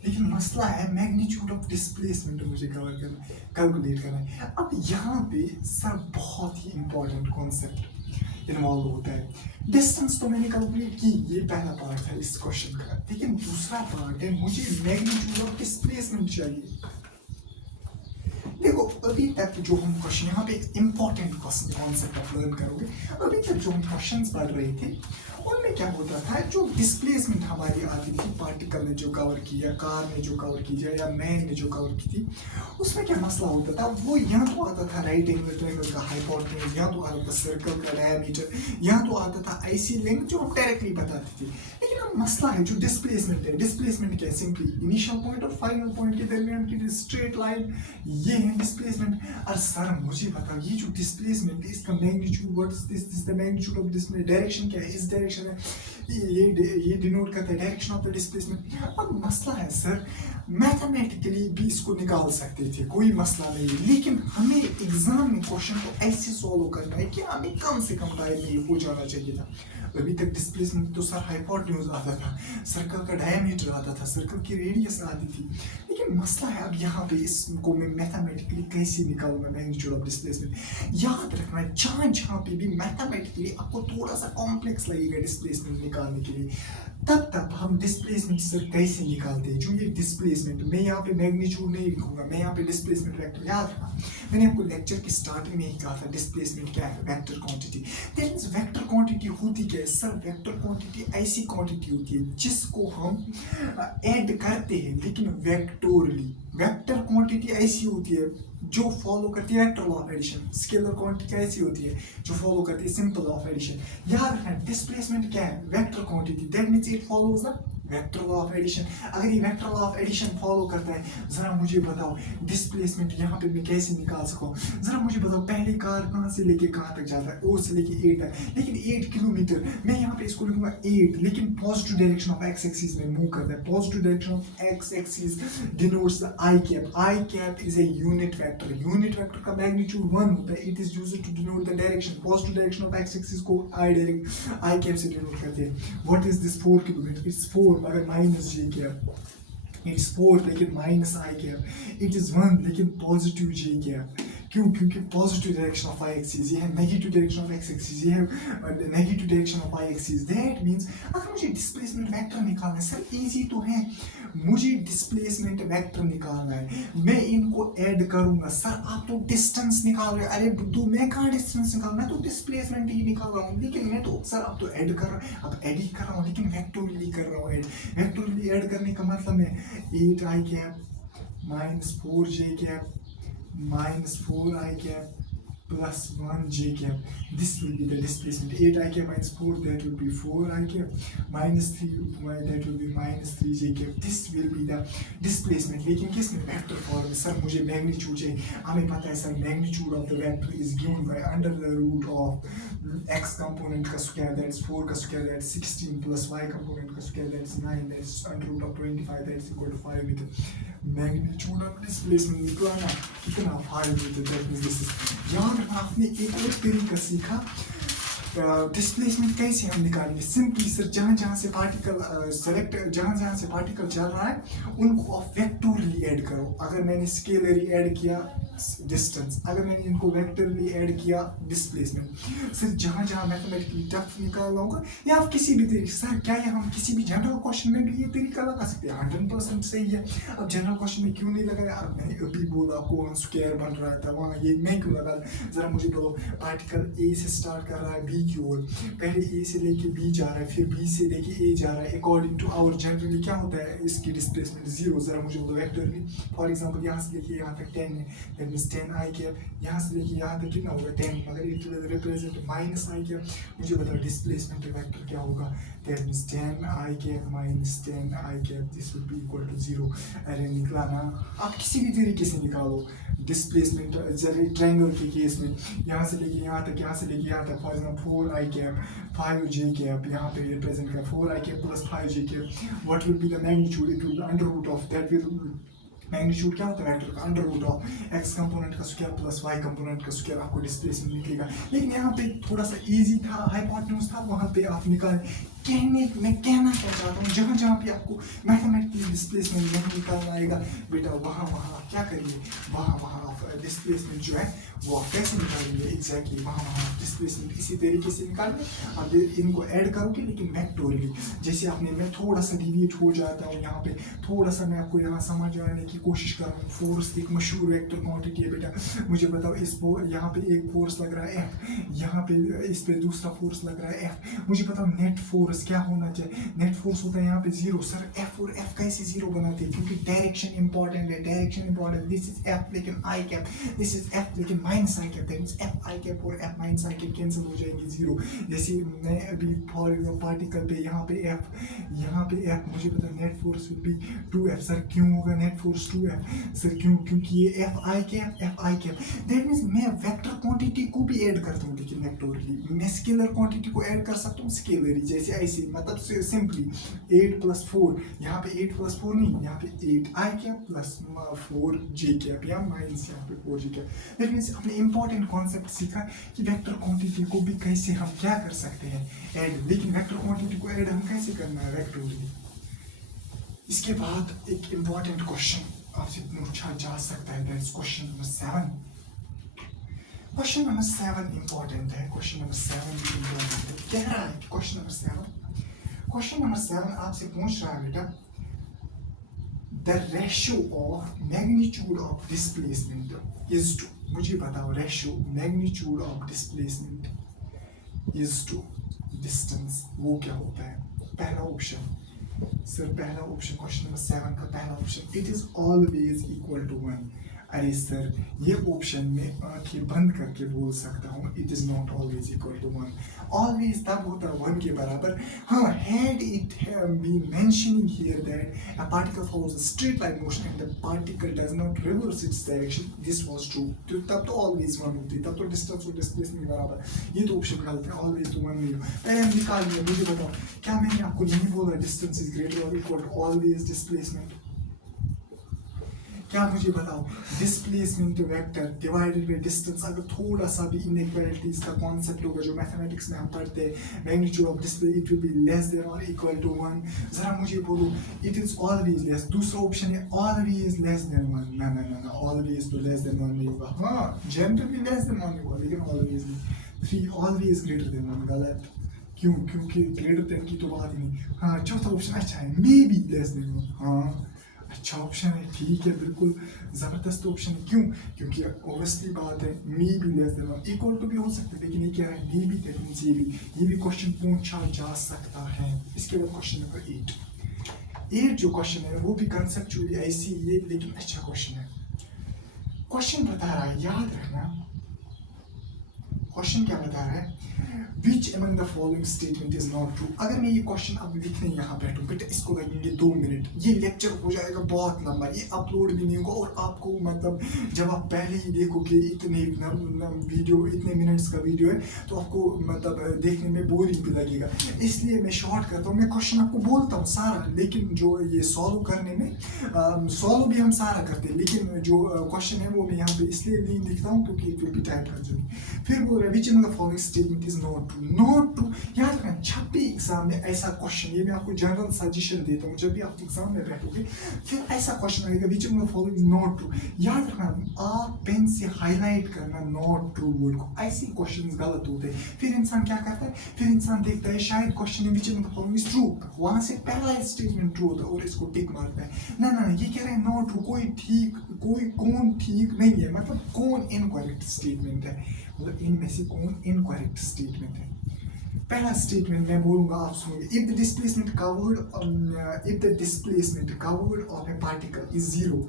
लेकिन मसला है मैग्नीट्यूड ऑफ डिस्प्लेसमेंट मुझे कैलकुलेट करना है। अब यहाँ पे सर बहुत ही इंपॉर्टेंट कॉन्सेप्ट इन्वॉल्व होता है। डिस्टेंस तो मैंने कैलकुलेट की, ये पहला पार्ट है इस क्वेश्चन का, लेकिन दूसरा पार्ट है मुझे मैग्नीट्यूड ऑफ डिस्प्लेसमेंट चाहिए। देखो अभी तक जो हम क्वेश्चन, यहाँ पे एक इंपॉर्टेंट क्वेश्चन कॉन्सेप्ट आप लर्न करोगे, अभी तक जो हम क्वेश्चंस पढ़ रहे थे उनमें क्या होता था, जो डिस्प्लेसमेंट हमारी आती थी पार्टिकल ने जो कवर की या कार ने जो कवर की या मैन ने जो कवर की थी, उसमें क्या मसला होता था, वो या तो आता था राइट एंगल ट्रायंगल का हाइपोटेन्यूज, या तो आता था सर्कल का डायमीटर, या तो आता था आईसी लेंथ जो हम डायरेक्टली बताती थी। लेकिन अब मसला है जो डिस्प्लेसमेंट है, डिस्प्लेसमेंट क्या है, सिंपली इनिशियल पॉइंट और फाइनल पॉइंट के दरमियान की स्ट्रेट लाइन, ये है डिस्प्लेसमेंट। और सर मुझे बताओ ये जो डिस्प्लेसमेंट है इसका magnitude, what is this the magnitude of displacement, direction क्या है, इस डायरेक्शन है, ये डिनोट करता है डायरेक्शन ऑफ द डिस्प्लेसमेंट। अब मसला है सर मैथमेटिकली भी इसको निकाल सकते थे, कोई मसला नहीं, लेकिन हमें एग्जाम में क्वेश्चन को ऐसे सॉल्व करना है कि हमें कम से कम टाइम में ये हो जाना चाहिए था। अभी तक डिस्प्लेसमेंट तो सर हाइपोटेन्यूज आता था, सर्कल का डायमीटर आता था, सर्कल की रेडियस आती थी, लेकिन मसला है अब यहाँ पे इसको मैं मैथमेटिकली कैसे निकालूंगा मैग्नीट्यूड ऑफ डिस्प्लेसमेंट। याद रखना जहाँ जहाँ पे भी मैथमेटिकली आपको थोड़ा सा कॉम्प्लेक्स लगेगा डिस्प्लेसमेंट निकालने के लिए, तब हम डिस्प्लेसमेंट सर कैसे निकालते हैं। जो ये डिस्प्लेसमेंट, मैं यहाँ पे मैग्नीट्यूड नहीं लिखूंगा, मैं यहाँ पे डिस्प्लेसमेंट वेक्टर, याद रखना मैंने आपको लेक्चर की स्टार्टिंग में ही कहा था डिस्प्लेसमेंट क्या है, vector quantity. That means vector quantity होती क्या है सर, वेक्टर क्वांटिटी ऐसी क्वांटिटी होती है जिसको हम ऐड करते हैं लेकिन वेक्टोरली। वेक्टर क्वांटिटी ऐसी होती है जो फॉलो करती है vector law of addition, scalar quantity ऐसी होती है जो फॉलो करती है सिंपल लॉ ऑफ एडिशन। याद रखना डिस्प्लेसमेंट क्या है, vector quantity, that means it follows the vector law of addition. अगर ये vector law of addition follow करता है, जरा मुझे बताओ डिस्प्लेसमेंट यहाँ पे मैं कैसे निकाल सकूँ, जरा मुझे बताओ पहली कार कहाँ से लेके कहाँ तक जाता है, ओ से लेके 8 तक, लेकिन 8 किलोमीटर, मैं यहाँ पे इसको लिखूंगा 8, लेकिन positive direction of x axis में मूव करता है, positive direction of x axis denotes the i cap, i cap is a unit vector का मैग्नीट्यूड 1 होता है, it is used to denote the direction, positive direction of x axis को i cap से denote करते हैं। What is this 4 kilometre, it's 4 मगर minus j cap, it's 4 लेकिन minus i cap, it is 1 लेकिन पॉजिटिव जे cap. क्यों, क्योंकि positive direction of I axis ये है, negative direction of x axis ये है, negative direction of I axis. That means अगर मुझे डिस्प्लेसमेंट वेक्टर निकालना है सर, इजी तो है, मुझे डिस्प्लेसमेंट वेक्टर निकालना है, मैं इनको ऐड करूंगा। सर आप तो डिस्टेंस निकाल रहे हो, अरे बुद्धू मैं कहाँ डिस्टेंस निकाल, मैं तो डिस्प्लेसमेंट ही निकाल रहा हूँ, लेकिन मैं तो सर अब तो ऐड कर रहा हूँ, अब ऐड ही कर रहा हूँ, लेकिन वेक्टोरियली कर रहा हूँ ऐड। वेक्टोरियली ऐड करने का मतलब है 8 i cap minus 4 j cap minus 4 i cap plus 1 j cap. This will be the displacement. 8 i cap minus 4, that will be 4 i cap minus 3, that will be minus 3 j cap. This will be the displacement. लेकिन किस में vector form में sir मुझे magnitude चाहिए, हमें पता है sir magnitude of the vector is given by under the root of x component का स्क्वायर, दैट इज 4 का square, that is 16 plus y component का square, that is 9, that is under root of 25, that is equal to 5 metre. Magnitude of displacement निकालना कितना 5 metre, that means this is. याद रखना आपने एक और तरीका सीखा डिस्प्लेसमेंट कैसे हम निकालेंगे। सिंपली सर जहाँ जहाँ से पार्टिकल जहाँ से पार्टिकल चल रहा है उनको आप वेक्टोरली ऐड करो। अगर मैंने स्केलरली ऐड किया डिस्टेंस, अगर मैंने इनको वेक्टरली ऐड किया डिस्प्लेसमेंट। सर जहाँ जहाँ मैथमेटिकली टफ निकाल लाऊंगा, या आप किसी भी तरीके सर क्या है, हम किसी भी जनरल क्वेश्चन में भी ये तरीका लगा सकते हैं, 100% सही है। अब जनरल क्वेश्चन में क्यों नहीं लगाया, अब मैंने अभी बोला आपको वहाँ स्क्वायर बन रहा था, वहाँ ये मैं क्यों लगा, जरा मुझे बताओ पार्टिकल ए से स्टार्ट कर रहा है बी की ओर, पहले ए से लेके बी जा रहा है, फिर बी से लेके ए जा रहा है, अकॉर्डिंग टू आवर जनरली क्या होता है इसकी डिस्प्लेसमेंट 0। जरा मुझे बताओ वेक्टरली, फॉर एग्जांपल यहाँ से लेके यहाँ तक 10 है, दैट मींस 10 आई कैप, यहाँ से लेके यहाँ तक कितना होगा 10, मगर it will represent minus i cap. मुझे बताओ डिस्प्लेसमेंट वेक्टर क्या होगा, that means 10 i cap minus 10 i cap, this will be equal to 0। अरे निकला ना, आप किसी भी तरीके से निकालो डिस्प्लेसमेंट जैसे ट्रायंगल के केस में यहाँ से लेके यहाँ तक, यहाँ से लेके यहाँ तक, for example 4 i cap 5 j cap यहाँ पे रिप्रेजेंट कर 4 i cap plus 5 j cap, what will be the magnitude, it will be under root of that will magnitude क्या होता है वेक्टर का, under root of x component का square plus y component का square, आपको displacement निकलेगा। लेकिन यहाँ पे थोड़ा सा इजी था, हाइपोटेन्यूज था, वहाँ पे आप निकाले। मैं कहना क्या चाहता हूँ, जहाँ जहाँ पे आपको मैथमेटिकली डिस्प्लेसमेंट नहीं निकालना आएगा बेटा, वहाँ आप क्या करिए, वहाँ आप डिस्प्लेसमेंट जो है वो आप कैसे निकालेंगे एग्जैक्टली, वहाँ डिस्प्लेसमेंट इसी तरीके से निकालेंगे। आप इनको ऐड करोगे लेकिन वेक्टोरियली, जैसे आपने, मैं थोड़ा सा डिविएट हो जाता हूँ यहाँ पे, थोड़ा सा मैं आपको यहाँ समझ आने की कोशिश कर रहा हूँ। फोर्स एक मशहूर वेक्टर क्वांटिटी है बेटा, मुझे बताओ इस यहाँ पे एक फोर्स लग रहा है F, यहाँ पे इस पे दूसरा फोर्स लग रहा है F, मुझे बताओ नेट फोर्स क्या होना चाहिए। नेट फोर्स होता है यहाँ पे 0। सर F और F कैसे 0 बनाते हैं, क्योंकि डायरेक्शन इंपॉर्टेंट है, direction important. This is F लेकिन I cap, this is F लेकिन minus I cap, that means F I cap और F minus I cap cancel हो जाएंगे 0। जैसे मैं अभी फॉर एग्जाम्पल पार्टिकल पे यहाँ पे F, मुझे पता net force will be 2F। Sir क्यों होगा नेट फोर्स 2F, सर क्यों, क्योंकि ये F I cap, that means मैं वेक्टर क्वांटिटी को भी ऐड करता हूँ, लेकिन वेक्टोरियली। मैं स्केलर क्वांटिटी को ऐड कर सकता हूँ स्केलरली, जैसे ऐसे, मतलब सिंपली 8 + 4, यहाँ पे 8 + 4 नहीं, यहाँ पे 8 I cap plus 4 j cap या माइनस यहाँ पे 4 j कैप। दैट मींस हमने इंपॉर्टेंट कॉन्सेप्ट सीखा कि वेक्टर क्वांटिटी को भी कैसे हम क्या कर सकते हैं ऐड, लेकिन वेक्टर क्वांटिटी को ऐड हम कैसे करना है वेक्टोरियली। इसके बाद एक इंपॉर्टेंट क्वेश्चन आपसे पूछा जा सकता है, that is question number 7। Question number 7 important है, क्वेश्चन नंबर 7 भी इंपॉर्टेंट है। कह रहा है क्वेश्चन नंबर 7 आपसे पूछ रहा है बेटा, the ratio of magnitude of displacement is to, मुझे बताओ ratio magnitude of displacement is to distance, वो क्या होता है। पहला ऑप्शन, सर पहला ऑप्शन क्वेश्चन नंबर 7 का पहला option, it is always equal to 1। अरे सर ये ऑप्शन में आंखें बंद करके बोल सकता हूँ, it is not always equal to 1। Always तब होता है 1 के बराबर, हाँ, had it been mentioning here that a particle follows a straight line motion and the particle does not reverse its direction, this was true, तो तब तो always 1 होती, तब तो डिस्टेंस और डिस्प्लेसमेंट के बराबर। ये तो ऑप्शन गलत है, ऑलवेज तो 1 नहीं हो। पहले हम निकाल लिया, मुझे बताओ क्या मैंने आपको नहीं बोला डिस्टेंस इज ग्रेटर और इक्वल टू ऑलवेज डिस्प्लेसमेंट, क्या मुझे बताओ, displacement vector divided by distance, अगर थोड़ा सा भी इनइक्वालिटीज का कॉन्सेप्ट होगा जो मैथमेटिक्स में हम पढ़ते हैं, magnitude of display it will B less than और इक्वल टू 1। जरा मुझे बोलो इट इज ऑलवेज लेस, दूसरा ऑप्शन है ऑलवेज लेस देन 1, ना ऑलवेज तो लेस देन 1 नहीं होगा, हाँ जनरली लेस देन 1 होगा लेकिन ऑलवेज नहीं। 3 ऑलवेज ग्रेटर देन 1 गलत, क्यों, क्योंकि ग्रेटर देन की तो बात ही नहीं। हाँ चौथा ऑप्शन अच्छा है, मे बी लेस देन 1, हाँ अच्छा ऑप्शन है, ठीक है, बिल्कुल जबरदस्त ऑप्शन है। क्यों, क्योंकि ऑब्वियसली बात है may be less than 1, equal to भी हो सकता है, लेकिन ये क्या है मे बी, दैट मींस ये भी क्वेश्चन पूछा जा सकता है। इसके बाद क्वेश्चन नंबर 8 जो क्वेश्चन है वो भी कंसेप्चुअली ऐसी ही है, लेकिन अच्छा क्वेश्चन है। क्वेश्चन बता रहा है, याद रखना क्वेश्चन क्या बता रहा है, Which among the following statement is not true। अगर मैं ये क्वेश्चन अब लिखने यहाँ बैठूँ बेटा, इसको लगेंगे 2 मिनट, ये लेक्चर हो जाएगा बहुत लंबा, ये अपलोड भी नहीं होगा, और आपको मतलब जब आप पहले ही देखोगे इतने वीडियो, इतने मिनट्स का वीडियो है, तो आपको मतलब देखने में बोरिंग भी लगेगा, इसलिए मैं शॉर्ट करता हूँ। मैं क्वेश्चन आपको बोलता हूँ सारा, लेकिन जो ये सॉल्व करने में सॉल्व भी हम सारा करते हैं, लेकिन जो क्वेश्चन है वो मैं यहाँ पे इसलिए नहीं लिखता हूँ क्योंकि it will B time consuming. फिर बोल रहा है विच among the following statement is not not true. याद रखना जब भी एग्जाम में ऐसा क्वेश्चन, ये मैं आपको जनरल सजेशन देता हूँ, जब भी आप एग्जाम में बैठोगे फिर ऐसा क्वेश्चन आएगा which of the following not true, याद रखना आप पेन से हाईलाइट करना नॉट ट्रू वर्ड को, ऐसे क्वेश्चन गलत होते हैं। फिर इंसान क्या करता है, फिर इंसान देखता है शायद क्वेश्चन है which of the following is true, वहां से पहला स्टेटमेंट ट्रू होता है और इसको टिक मारता है। ना ये कह रहे हैं नॉट ट्रू, कोई कौन ठीक नहीं है, मतलब कौन इनकरेक्ट स्टेटमेंट है, मतलब इनमें से कौन इनकरेक्ट स्टेटमेंट है। पहला स्टेटमेंट मैं बोलूंगा, आप सुनिए, if the displacement covered of a particle is 0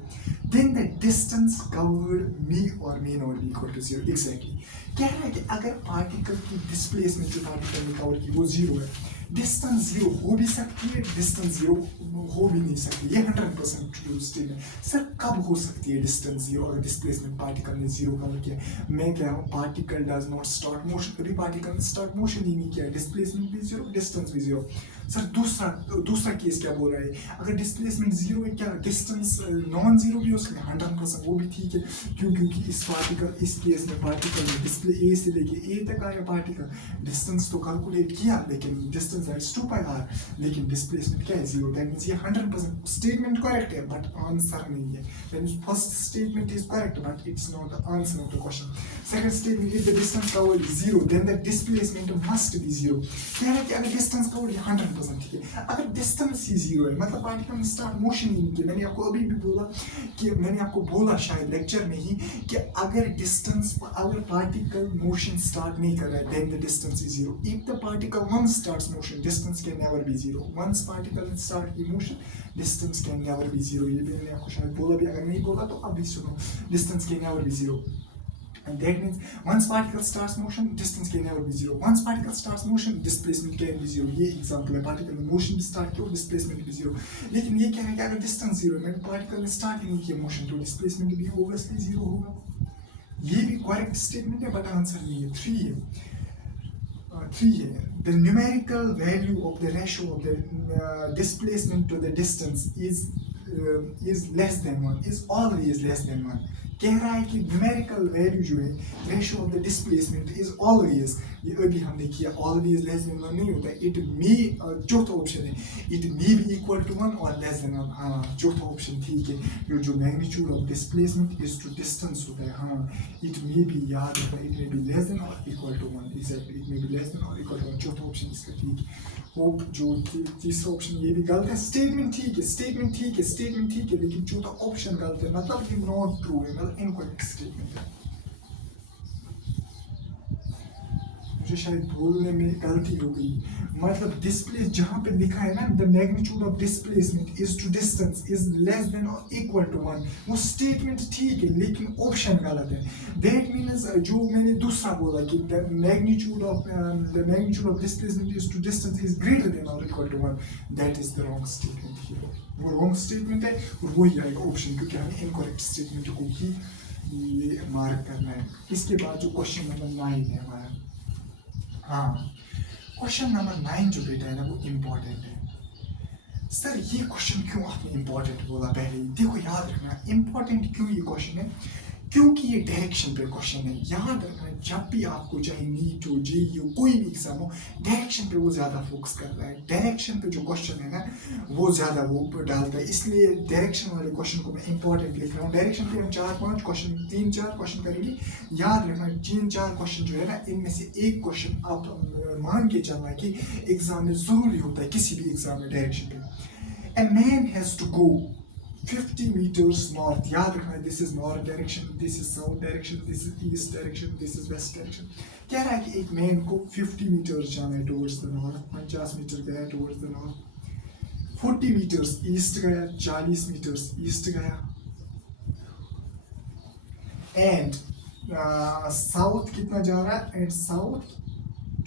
then the distance covered may or may not be equal to 0। exactly कह रहा है कि अगर पार्टिकल की डिस्प्लेसमेंट जो पार्टिकल ने कवर की वो 0 है, डिस्टेंस जीरो हो भी सकती है, डिस्टेंस जीरो हो भी नहीं सकती, ये 100% ट्रू स्टेटमेंट। सर कब हो सकती है डिस्टेंस जीरो? अगर डिस्प्लेसमेंट पार्टिकल ने जीरो कम किया, मैं कह रहा हूँ particle does not start motion, कभी पार्टिकल ने स्टार्ट मोशन ही नहीं किया, डिस्प्लेसमेंट भी जीरो, डिस्टेंस भी जीरो। सर दूसरा केस क्या बोल रहा है? अगर डिस्प्लेसमेंट जीरो है, क्या डिस्टेंस नॉन जीरो भी हो सकता है? 100% वो भी ठीक है। क्यों? क्योंकि इस केस में पार्टिकल ने डिस्प्ले ए से लेके ए तक आया पार्टिकल, डिस्टेंस तो कैलकुलेट किया, लेकिन डिस्टेंस दैट्स 2πr, लेकिन डिस्प्लेसमेंट क्या है? जीरो। दैट मींस ये 100% स्टेटमेंट करेक्ट है, बट आंसर नहीं है। That means first statement is correct, but it's not the answer of the question. Second statement, if the distance covered is zero then the displacement must be zero. कह रहा है कि अगर distance covered 100% ठीक है, अगर डिस्टेंस ही zero है, मतलब पार्टिकल ने स्टार्ट मोशन ही नहीं किया। मैंने आपको अभी भी बोला कि मैंने आपको बोला शायद लेक्चर में ही कि अगर पार्टिकल मोशन स्टार्ट नहीं कर रहा है then the distance is zero. If the particle once starts motion distance can never be zero. Once particle start motion distance can never be zero. ये भी मैंने आपको शायद बोला भी, अगर नहीं बोला तो अभी सुनो, distance can never be zero. And that means once particle starts motion distance can never be zero. Once particle starts motion displacement can be zero. ये एग्जांपल है, पार्टिकल ने मोशन स्टार्ट किया, डिस्प्लेसमेंट भी जीरो। लेकिन ये कह रहे हैं कि अगर डिस्टेंस जीरो है, पार्टिकल ने स्टार्ट ही नहीं किया मोशन, तो डिस्प्लेसमेंट भी ऑब्वियसली जीरो होगा। ये भी करेक्ट स्टेटमेंट है, बट आंसर नहीं है। 3 है। 3 है, the numerical value of the ratio of the displacement to the distance is less than 1, is always less than 1। कह रहा है कि न्यूमेरिकल वैल्यू जो है ratio of the displacement is always, ये अभी हमने किया, ऑलवेज लेस देन 1 नहीं होता, इट मे, चौथा ऑप्शन है, it may be equal to 1 और लेस देन 1। हाँ, चौथा ऑप्शन ठीक है। जो magnitude of displacement is to distance होता है, हाँ, इट मे बी, याद रखना, it may be less than और equal to 1, exactly, it may be less than और इक्वल टू 1, चौथा ऑप्शन इसका ठीक है। होप जो तीसरा ऑप्शन ये भी गलत है। स्टेटमेंट ठीक है, स्टेटमेंट ठीक है, स्टेटमेंट ठीक है, लेकिन चौथा ऑप्शन गलत है, मतलब ये नॉट ट्रू है, मतलब इनकरेक्ट स्टेटमेंट है। मुझे शायद बोलने में गलती हो गई, मतलब डिस्प्ले जहाँ पे लिखा है ना, the magnitude of displacement is to distance is less than और इक्वल टू 1, वो स्टेटमेंट ठीक है, लेकिन ऑप्शन गलत है। दैट मीन्स जो मैंने दूसरा बोला कि the magnitude of displacement is to distance is greater than और equal to 1, that is the wrong statement here. वो रॉन्ग स्टेटमेंट है और वही आएगा ऑप्शन, क्योंकि हमें इनकरेक्ट स्टेटमेंट को ही ये मार्क करना है। इसके बाद जो क्वेश्चन नंबर 9 है हमारा, हाँ, क्वेश्चन नंबर 9 जो बेटा है ना, वो इम्पोर्टेंट है। सर ये क्वेश्चन क्यों आपने इम्पोर्टेंट बोला पहले ही? देखो याद रखना, इम्पोर्टेंट क्यों ये क्वेश्चन है, क्योंकि ये डायरेक्शन पे क्वेश्चन है। याद रखना, जब भी आपको चाहे नीट हो, जेईई हो, कोई भी एग्जाम हो, डायरेक्शन पे वो ज़्यादा फोकस करता है। डायरेक्शन पे जो क्वेश्चन है ना, वो ज़्यादा वो डालता है, इसलिए डायरेक्शन वाले क्वेश्चन को मैं इंपॉर्टेंट लिख रहा हूँ। डायरेक्शन पे हम 4-5 क्वेश्चन, 3-4 क्वेश्चन करेंगे। याद रखना, 3-4 क्वेश्चन जो है ना, इनमें से एक क्वेश्चन आप मान के चलना कि एग्जाम में ज़रूरी होता है, किसी भी एग्जाम में डायरेक्शन पे। A man has to go 50 meters north, याद रखना, this is north direction, this is south direction, this is east direction, this is west direction. कह रहा है कि एक मैन को 50 मीटर्स जाना है टुवर्ड्स द नॉर्थ, 50 मीटर गया towards the north, 40 metres east गया, 40 मीटर्स ईस्ट गया, एंड साउथ कितना जा रहा है, and south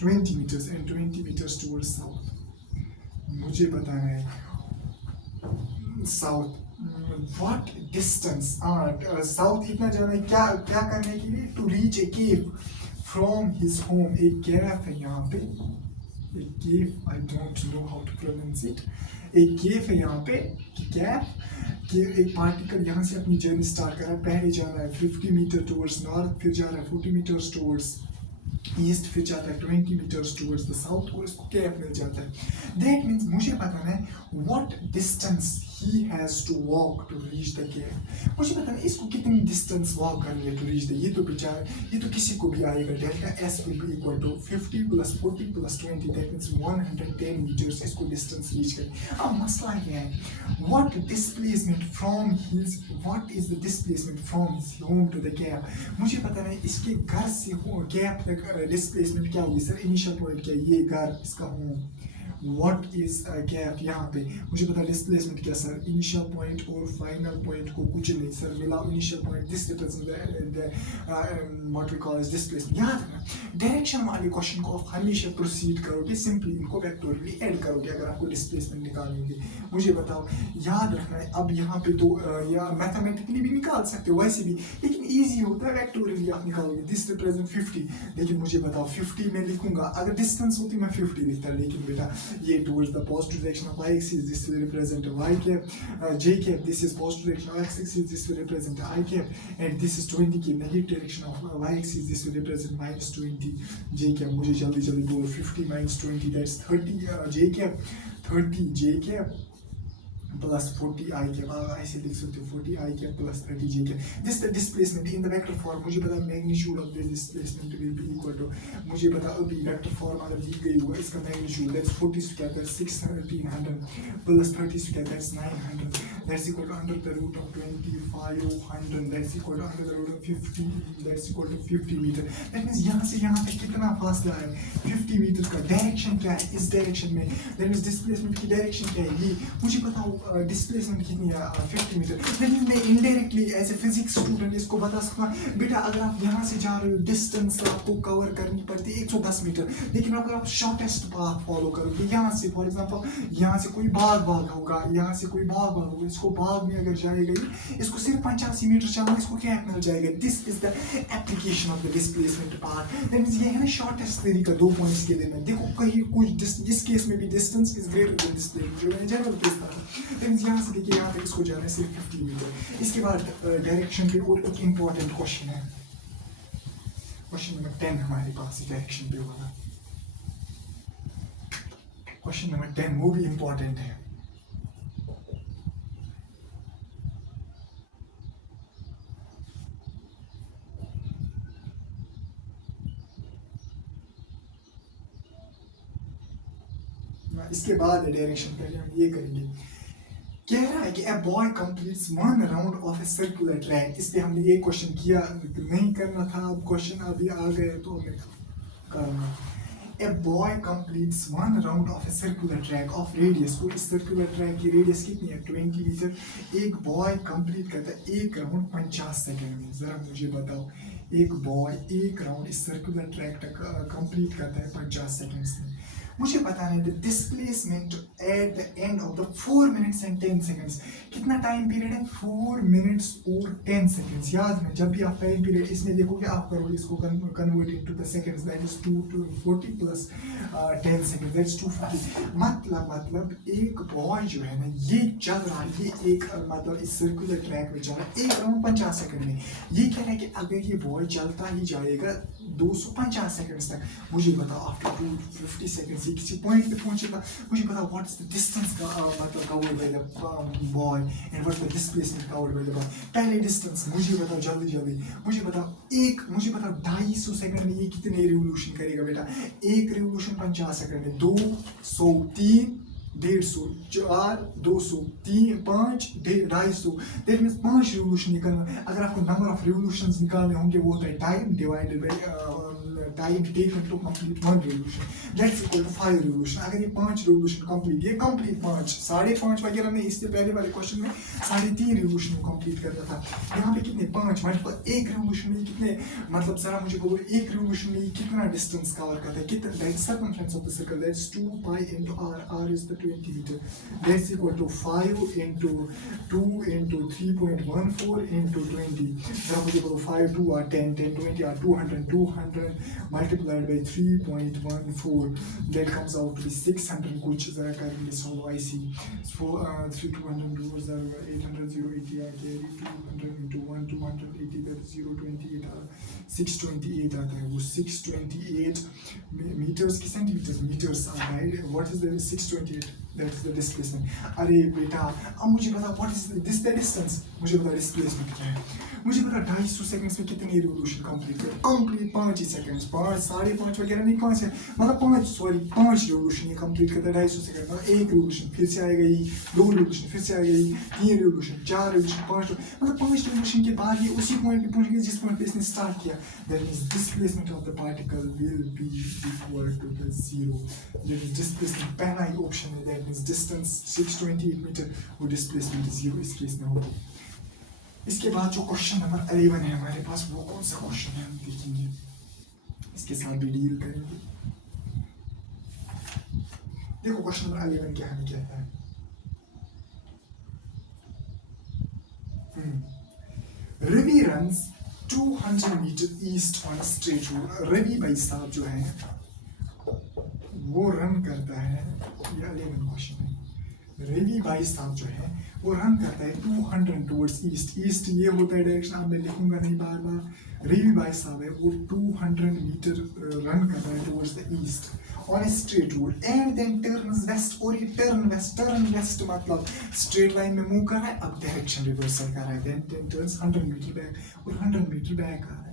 20 metres, and 20 metres towards south. मुझे बताना है साउथ व्हाट डिस्टेंस, साउथ इतना जाना है, क्या क्या करने के लिए, to reach a cave from his home. एक केव है यहाँ पे, एक cave, I don't know how to pronounce it, एक केव है यहाँ पे, कि एक पार्टिकल यहाँ से अपनी जर्नी स्टार्ट कर रहा है। पहले जा रहा है 50 मीटर टुवर्ड्स नॉर्थ, फिर जा रहा है 40 मीटर्स टुवर्ड्स ईस्ट, फिर जाता है 20 मीटर्स टुवर्ड्स द साउथ, और इसको कैप मिल जाता है। दैट मीन्स मुझे बताना है what distance he has to walk to reach the cap. मुझे बताना है इसको कितनी डिस्टेंस वॉक करनी है टू रीच द, ये तो बेचारा, ये तो किसी को भी आएगा। Delta S will be equal to 50 + 40 + 20, that means 110 metres इसको डिस्टेंस रीच करें। अब मसला ये है, what displacement from his, what is the displacement from his home to the cap. मुझे बताना है इसके घर से कैप तक डिस्प्लेसमेंट क्या होगी। सर इनिशियल पॉइंट क्या है, ये घर, इसका होम, व्हाट इज गैप यहाँ पे मुझे पता डिस्प्लेसमेंट क्या सर इनिशियल पॉइंट और फाइनल पॉइंट को कुछ नहीं सर मिला initial point this represent what we call as displacement याद रखना डायरेक्शन वाले क्वेश्चन को आप हमेशा प्रोसीड करोगे सिंपली इनको वेक्टोरियली ऐड करोगे अगर आपको डिस्प्लेसमेंट निकालनी होगी मुझे बताओ याद रखना है अब यहाँ पे तो या मैथमेटिकली भी निकाल सकते हो वैसे भी लेकिन ईजी होता है वेक्टोरियली आप निकालोगे दिस रिप्रेजेंट 50 लेकिन मुझे बताओ 50 में लिखूंगा अगर डिस्टेंस होती मैं 50 लिखता लेकिन बेटा ये towards the positive direction of y axis this will represent y cap j cap this is positive direction of x axis this will represent I cap and this is 20 की negative direction of y axis this will represent minus 20 j cap मुझे जल्दी जल्दी बोलो 50 minus 20 that's 30 j cap 30 j cap plus 40 I cap ऐसे लिख सकते हो 40 I cap plus 30 j cap this the displacement in the vector form मुझे पता magnitude of the displacement will be equal to मुझे पता अभी vector form अगर दी गई हुआ इसका magnitude that's 40 square that's 1600 plus 30 square that's 900 that's equal to under the root of 2500 that's equal to under the root of 50 that's equal to 50 meter that means यहाँ से यहाँ तक कितना फासला है 50 मीटर का डायरेक्शन क्या है इस डायरेक्शन में that means displacement की डायरेक्शन क्या है ये मुझे बताओ डिस्प्लेसमेंट कितनी है 50 मीटर लेकिन मैं indirectly as a physics student इसको बता सकता हूँ बेटा अगर आप यहाँ से जा रहे हो डिस्टेंस आपको कवर करनी पड़ती है 110 मीटर लेकिन अगर आप शॉर्टेस्ट पाथ फॉलो करोगे यहाँ से फॉर एग्जांपल यहाँ से कोई बाग होगा यहाँ से कोई बाग होगा इसको बाग में अगर जाएगा इसको सिर्फ 85 मीटर चलना इसको क्या मिल जाएगा this is the application of the displacement path that मींस ये है ना शॉर्टेस्ट तरीका 2 पॉइंट्स के लिए में देखो कहीं कुछ इस केस में भी distance is greater then displacement जो मैंने जनरल केस था यहाँ से देखिए यहाँ तक इसको जाना है सिर्फ 50 मीटर इसके बाद डायरेक्शन पे और एक इम्पोर्टेंट क्वेश्चन है क्वेश्चन नंबर 10 हमारे पास डायरेक्शन पे वाला क्वेश्चन नंबर 10 वो भी इम्पोर्टेंट है इसके बाद डायरेक्शन पहले हम ये करेंगे कह रहा है कि a boy completes one round of a circular track इसलिए हमने ये क्वेश्चन किया नहीं करना था अब क्वेश्चन अभी आ गए तो मैं करना A boy completes one round of a circular track of radius तो इस circular track की radius कितनी है 20 मीटर एक boy complete करता है एक राउंड 50 सेकंड में जरा मुझे बताओ एक boy एक राउंड इस circular track तक complete करता है 50 सेकंड्स में मुझे बताना है the displacement at the end of the 4 minutes and 10 seconds कितना टाइम पीरियड है 4 मिनट्स और 10 सेकंड्स याद में जब भी आप टाइम पीरियड इसमें देखोगे आप करोगे इसको convert into the seconds that is 240 plus 10 seconds that's 240 मतलब एक बॉय जो है ना ये चल रहा है ये एक मतलब इस सर्कुलर ट्रैक में चल रहा है एक राउंड 50 सेकंड में ये कह रहा है कि अगर ये बॉय चलता ही जाएगा 250 सेकंड्स तक मुझे बताओ आफ्टर 250 सेकंड्स ये किसी पॉइंट पे पहुंचेगा मुझे बताओ व्हाट इज द डिस्टेंस का मतलब covered by the boy and what is the displacement covered by the boy पहले डिस्टेंस मुझे बताओ जल्दी मुझे बताओ 250 सेकंड में ये कितने रिवोल्यूशन करेगा बेटा एक रिवोल्यूशन 50 सेकंड में 200 3 150 4 200 3 5 250 दैट मींस 5 रिवोल्यूशन निकालना अगर आपको नंबर ऑफ रिवोल्यूशंस निकालने होंगे वो होता है time divided by time taken to complete 1 revolution that's equal to 5 revolution अगर ये 5 रिवोल्यूशन कंप्लीट ये कंप्लीट 5 5.5 वगैरह में इससे पहले वाले क्वेश्चन में 3.5 रिवोल्यूशन कंप्लीट करना था यहाँ पे कितने 5 मतलब एक रिवोल्यूशन में कितने मतलब जरा मुझे बोलो एक रिवोल्यूशन में कितना डिस्टेंस कवर करता है कितना that circumference of the circle that's 2 pi into r is the 20 metre that's equal to 5 into 2 into 3.14 into 20 जरा मुझे बोलो 5 2 are 10 10 20 are 200 multiplied by 3.14 that comes out to be 600 कुछ जरा करेंगे solve I see 200 was 800 080 I carry 200 into 1 280 that is 028 628 आता है वो 628 meters की centimeters meters आता है what is the 628 that is the displacement. अरे बेटा अब मुझे बता what is this the distance, मुझे बता डिस्प्लेसमेंट क्या है. मुझे बता 250 सेकंड्स में कितनी रिवोल्यूशन कंप्लीट कर, कंप्लीट 5 ही सेकंड्स, 5 5.5 वगैरह नहीं, 5 है मतलब 5 रिवोल्यूशन ये कंप्लीट करता है 250 सेकंड. मतलब 1 रिवोल्यूशन फिर से आएगा ये, 2 रिवोल्यूशन फिर से आएगा ये, 3 रिवोल्यूशन, 4 रिवोल्यूशन, 5 मतलब 5 रिवोल्यूशन के बाद ये उसी पॉइंट पे पहुंच गया जिस पॉइंट पे इसने स्टार्ट किया. That means displacement of the particle will be equal to the 0. That is displacement पहला ही ऑप्शन है. दैट मींस डिस्टेंस 628 मीटर वो डिस्प्लेसमेंट 0 इस केस में होगी. इसके बाद जो क्वेश्चन नंबर 11 है हमारे पास, वो कौन सा क्वेश्चन है हम देखेंगे, इसके साथ भी डील करेंगे. देखो क्वेश्चन नंबर 11 क्या हमें कहता है. Ravi runs 200 metre east on straight road. Ravi भाई साहब जो है वो रन करता है, ये 11 क्वेश्चन है. रवि भाई साहब जो है वो रन करता है 200 टुवर्ड्स ईस्ट. ईस्ट ये होता है डायरेक्शन, अब मैं लिखूंगा नहीं बार बार. रवि भाई साहब है वो 200 मीटर रन कर रहा है towards the east on a straight road and then turns west. और ये टर्न वेस्ट मतलब स्ट्रेट लाइन में मूव कर रहा है, अब डायरेक्शन रिवर्सल कर रहा है. देन टर्न्स 100 मीटर बैक और 100 मीटर बैक आ रहा है.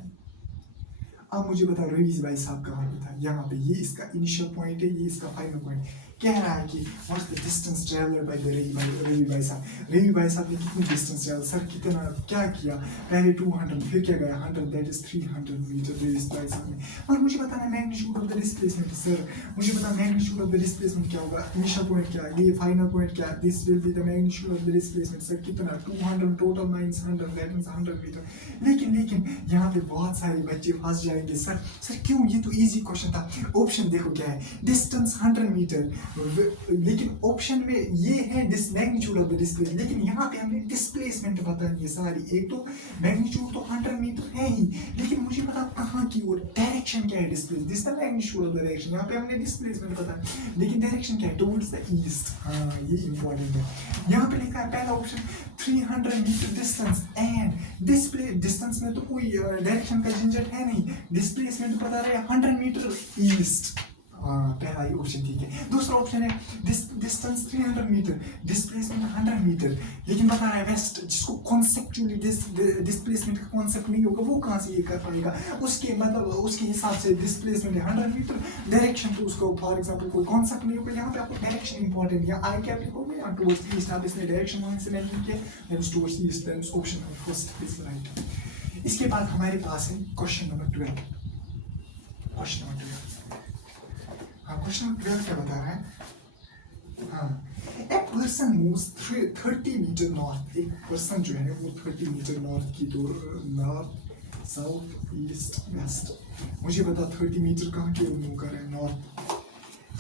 अब मुझे बताओ रवि भाई साहब कहाँ पे था, यहाँ पे. ये इसका इनिशियल पॉइंट है, ये इसका फाइनल पॉइंट. कह रहा है कि what's the distance travelled by the Ravi भाई साहब. रवि भाई साहब ने कितनी डिस्टेंस ट्रैवल, सर कितना क्या किया, पहले 200 फिर क्या गया 100, दैट इज 300 मीटर. रवि भाई साहब ने. और मुझे बताना magnitude of the displacement. Sir मुझे पता मैग्नीट्यूड ऑफ द डिस्प्लेसमेंट क्या होगा, इनिशियल पॉइंट क्या, ये फाइनल पॉइंट क्या, this will be the magnitude of the displacement. Sir कितना 200 total minus 100 that means 100 metre. लेकिन यहाँ पे बहुत सारे बच्चे फंस जाएंगे. सर क्यों, ये तो इजी क्वेश्चन था. ऑप्शन देखो क्या है, डिस्टेंस 100 मीटर, लेकिन ऑप्शन में ये है मैग्नीट्यूड ऑफ द डिस्प्लेसमेंट, लेकिन यहाँ पे हमें डिस्प्लेसमेंट बतानी है सारी. एक तो मैग्नीट्यूड तो 100 मीटर है ही, लेकिन मुझे पता कहाँ की और डायरेक्शन क्या है. Displace this the magnitude of the direction. यहाँ पे हमने डिस्प्लेसमेंट पता, लेकिन डायरेक्शन क्या है, टुवर्ड्स द ईस्ट. हाँ ये इंपॉर्टेंट है. यहाँ पे लिखा है पहला option 300 metre distance and distance में तो कोई डायरेक्शन का झंझट है नहीं. डिस्प्लेसमेंट बता रहे हैं 100 मीटर ईस्ट. पहला ही ऑप्शन ठीक है. दूसरा ऑप्शन है डिस्टेंस 300 मीटर, डिस्प्लेसमेंट 100 मीटर, लेकिन बता रहा है वेस्ट, जिसको कॉन्सेप्चुअली डिस्प्लेसमेंट का कॉन्सेप्ट नहीं होगा वो कहाँ से ये कर पाएगा. उसके मतलब उसके हिसाब से डिस्प्लेसमेंट है 100 मीटर, डायरेक्शन तो उसको फॉर एग्जांपल कोई कॉन्सेप्ट नहीं होगा. यहाँ पे आपको डायरेक्शन इंपॉर्टेंट है. आई क्या लिखोगे यहाँ टुवर्ड्स ईस्ट, आप इसने डायरेक्शन वहाँ से नहीं किया, that towards east. That option first is right. इसके बाद हमारे पास है question number 12. Question number 12 question number 12 क्या बता रहा है. हाँ, a person moves 30 metre north. एक पर्सन जो है वो 30 मीटर नॉर्थ की ओर, नॉर्थ साउथ ईस्ट वेस्ट. मुझे बता 30 मीटर कहाँ की ओर मूव कर रहा है, north.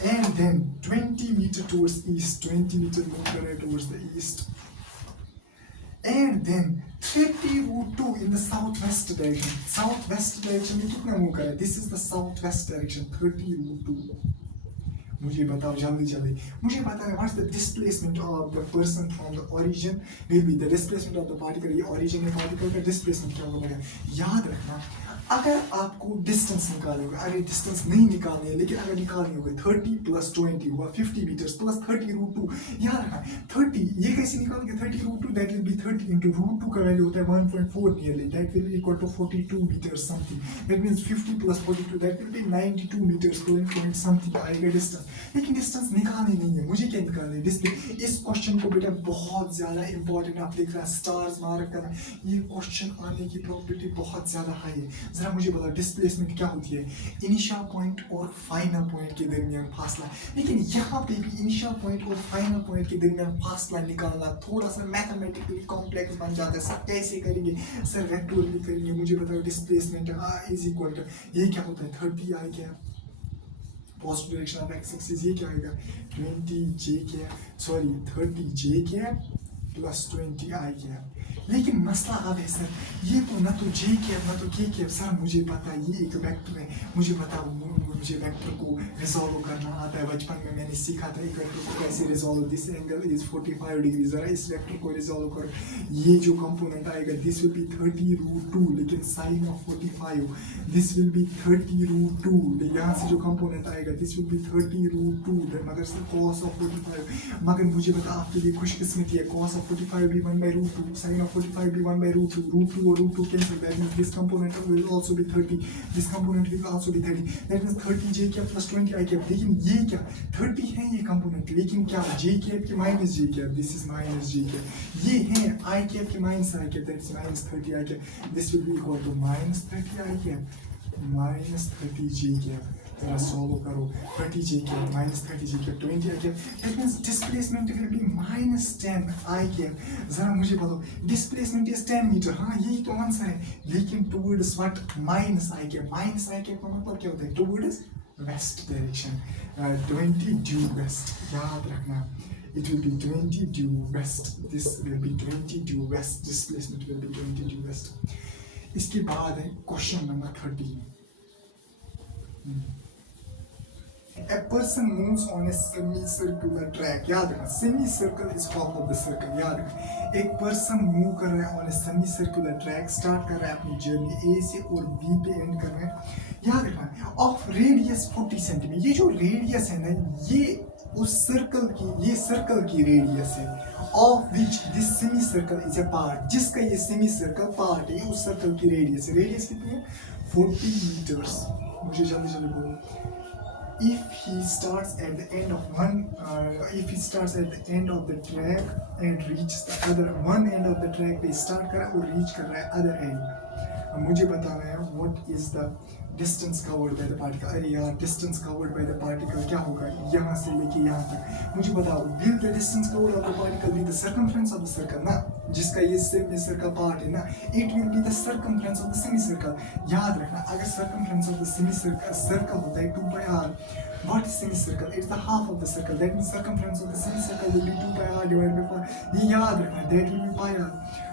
And then 20 metre towards east, 20 metre move कर रहा है towards the east. And then 30√2 in the southwest direction. Southwest direction में कितना मूव कर रहा है, this is the southwest direction 30√2. मुझे बताओ जल्दी. मुझे पता है what's the displacement of the person from the origin will be the displacement of the particle. ये ओरिजिन है पार्टिकल का, डिस्प्लेसमेंट क्या होगा. याद रखना अगर आपको डिस्टेंस निकालनी होगा, अरे डिस्टेंस नहीं निकालनी है लेकिन अगर निकालनी होगी 30 + 20 हुआ 50 मीटर्स प्लस 30√2. याद रखना 30 ये कैसे निकालेंगे, 30√2 दैट विल बी 30 into √2 का वैल्यू होता है 1.4 nearly, that will be equal to 42 metres something. That means 50 + 42 that will be 92 metres point something आएगा डिस्टेंस. लेकिन डिस्टेंस निकालनी नहीं है, मुझे क्या निकालना है डिस्टेंस. इस क्वेश्चन को बेटा बहुत ज्यादा इंपॉर्टेंट आप देख रहे हैं, स्टार्स मार्क करना. ये क्वेश्चन आने की प्रोबेबिलिटी बहुत ज्यादा हाई है. जरा मुझे बताओ डिस्प्लेसमेंट क्या होती है, इनिशियल पॉइंट और फाइनल पॉइंट के दरमियान फासला. लेकिन यहाँ पे भी इनिशियल पॉइंट और फाइनल पॉइंट के दरमियान फासला निकालना थोड़ा सा मैथमेटिकली कॉम्प्लेक्स बन जाता है. सर कैसे करेंगे, सर वेक्टोरियली करेंगे. मुझे बताओ डिस्प्लेसमेंट इज इक्वल टू ये क्या होता है 30 आ गया, positive direction of x axis ये क्या आएगा 30j प्लस 20 आई कैप. लेकिन मसला अब है सर, ये तो ना तो j कैप ना तो k कैप. सर मुझे पता है ये एक वेक्टर है, मुझे पता मुझे वेक्टर को रिजॉल्व करना आता है, बचपन में मैंने सीखा था एक वेक्टर को कैसे resolve, this angle is 45 degree, जरा इस वेक्टर को रिजॉल्व करो, ये जो कंपोनेंट आएगा दिस विल बी 30√2, लेकिन sine of 45 this will be 30√2, यहाँ से जो कंपोनेंट आएगा दिस विल बी 30√2, मगर cos ऑफ 45, मगर मुझे बता आपके लिए खुशकिस्मती है, cos ऑफ 45 भी 1/√2, sin of 45 भी 1/√2, √2 और √2 cancel, that means this component will also be 30, this component will also be 30, that means 30 j cap plus 20 I cap, लेकिन ये क्या 30 है ये कंपोनेंट, लेकिन क्या j cap के minus j cap, this is minus j cap, ये है I cap के minus I cap, that is minus 30 I cap, this will be equal to minus 30 I cap minus 30 j cap, जरा solve करो, 30 j cap minus 30 j cap 20 I cap, that means displacement will be minus 10 I cap, जरा मुझे बताओ displacement is 10 metre, हाँ यही तो answer है, लेकिन towards what, minus I cap का मतलब क्या होता है, towards west direction, 20 due west, याद रखना, it will be 20 due west, this will be 20 due west, displacement will be 20 due west. इसके बाद है question number 13. A person moves on a semicircular track. याद रखना, semicircle is half of the circle. याद रखना, एक person move कर रहा है on a semicircular track, start कर रहा है अपनी journey A से और B पे end कर रहा है. याद रखना, of radius 40 सेंटीमीटर. ये जो radius है ना, ये उस सर्कल की, ये सर्कल की रेडियस है, of which this semicircle is a part, जिसका ये semicircle part है, उस सर्कल की रेडियस है. रेडियस कितनी है, 40 meters. मुझे जल्दी जल्दी बोलो. If he starts at the end of if he starts at the end of the track and reaches the other one end of the track पे start कर रहा है और reach कर रहा है other end, अब मुझे बताना है what is the distance covered by the particle. अरे यार, distance covered by the particle क्या होगा, यहाँ से लेके यहाँ तक. मुझे बताओ, will the distance covered of the particle be the circumference of the circle? ना, जिसका ये semicircle part है ना, it will be the circumference of the semicircle. याद रखना, अगर circumference of the semicircle होता है 2πr, what is semicircle? It's the half of the circle. That means circumference of the semicircle will be 2πr divided by 4. ये याद रखना, that will be πr.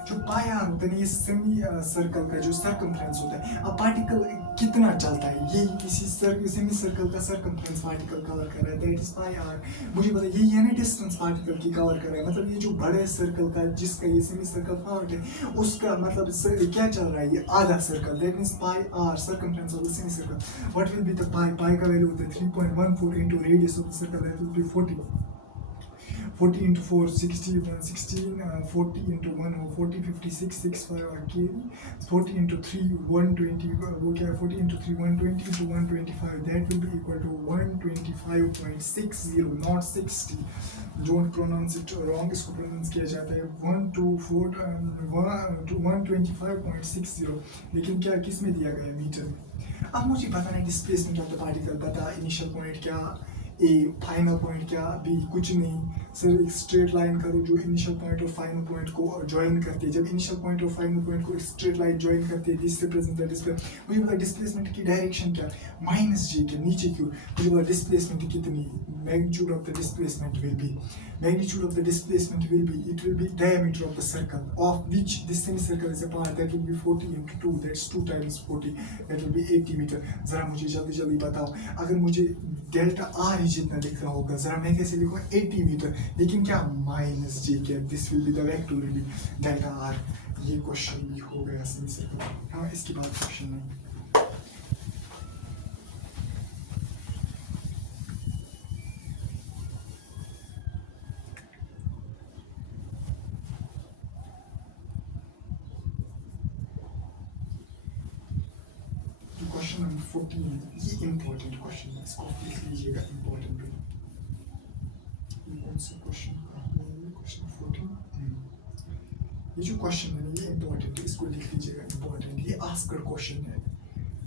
जो πr होता है, ये सेमी सर्कल का जो सर्कमफ्रेंस होता है. अब पार्टिकल कितना चलता है, ये इसी सेमी सर्कल का सर्कमफ्रेंस पार्टिकल कवर कर रहा है, दैट इज πr. मुझे पता है ये ना डिस्टेंस पार्टिकल की कवर कर रहा है, मतलब ये जो बड़े सर्कल का जिसका ये सेमी सर्कल पार्ट है, उसका मतलब क्या चल रहा है, ये आधा circle, that means πr circumference of the semi circle. What will be the pi का वैल्यू होता है 3.14 into radius of the circle, that will be 40 into 4 60 16 40 into 1 40 56 65 kg, 40 into 3 120, वो क्या है, 40 into 3 120 into 125, that will be equal to 125.60, not 60. Don't pronounce it wrong, इसको pronounce किया जाता है 125.60, लेकिन क्या किस में दिया गया है, मीटर में. अब मुझे पता नहीं डिस्प्लेसमेंट ऑफ द पार्टिकल, पता इनिशियल पॉइंट क्या, ए फाइनल पॉइंट क्या, बी कुछ नहीं, सर एक स्ट्रेट लाइन करो जो इनिशियल पॉइंट और फाइनल पॉइंट को ज्वाइन करती है. जब इनिशियल पॉइंट और फाइनल पॉइंट को स्ट्रेट लाइन ज्वाइन करती है, दिस रिप्रेजेंट द डिस्प्लेसमेंट. मुझे पता डिस्प्लेसमेंट की डायरेक्शन क्या, माइनस जी के नीचे की ओर. मुझे पता डिस्प्लेसमेंट कितनी, magnitude of the displacement will be, magnitude of the displacement will be, it will be diameter of the circle of which this semicircle is a part, that will be 40 into 2, that's 2 times 40, that will be 80 meter. जरा मुझे जल्दी जल्दी बताओ, अगर मुझे delta R ही जितना दिख रहा होगा, जरा मैं कैसे लिखूँ 80 मीटर, लेकिन क्या माइनस जी क्या, this will be the vector will be delta R. ये क्वेश्चन भी हो गया सेमीसर्कल. हाँ, इसके बाद क्वेश्चन नहीं. क्वेश्चन नंबर 14, ये इम्पोर्टेंट क्वेश्चन है, इसको लिख लीजिएगा, इम्पोर्टेंट है. कौन सा क्वेश्चन है, क्वेश्चन 14. ये जो क्वेश्चन है ये इम्पोर्टेंट है, इसको लिख लीजिएगा, इम्पोर्टेंट. ये आस्कर क्वेश्चन है,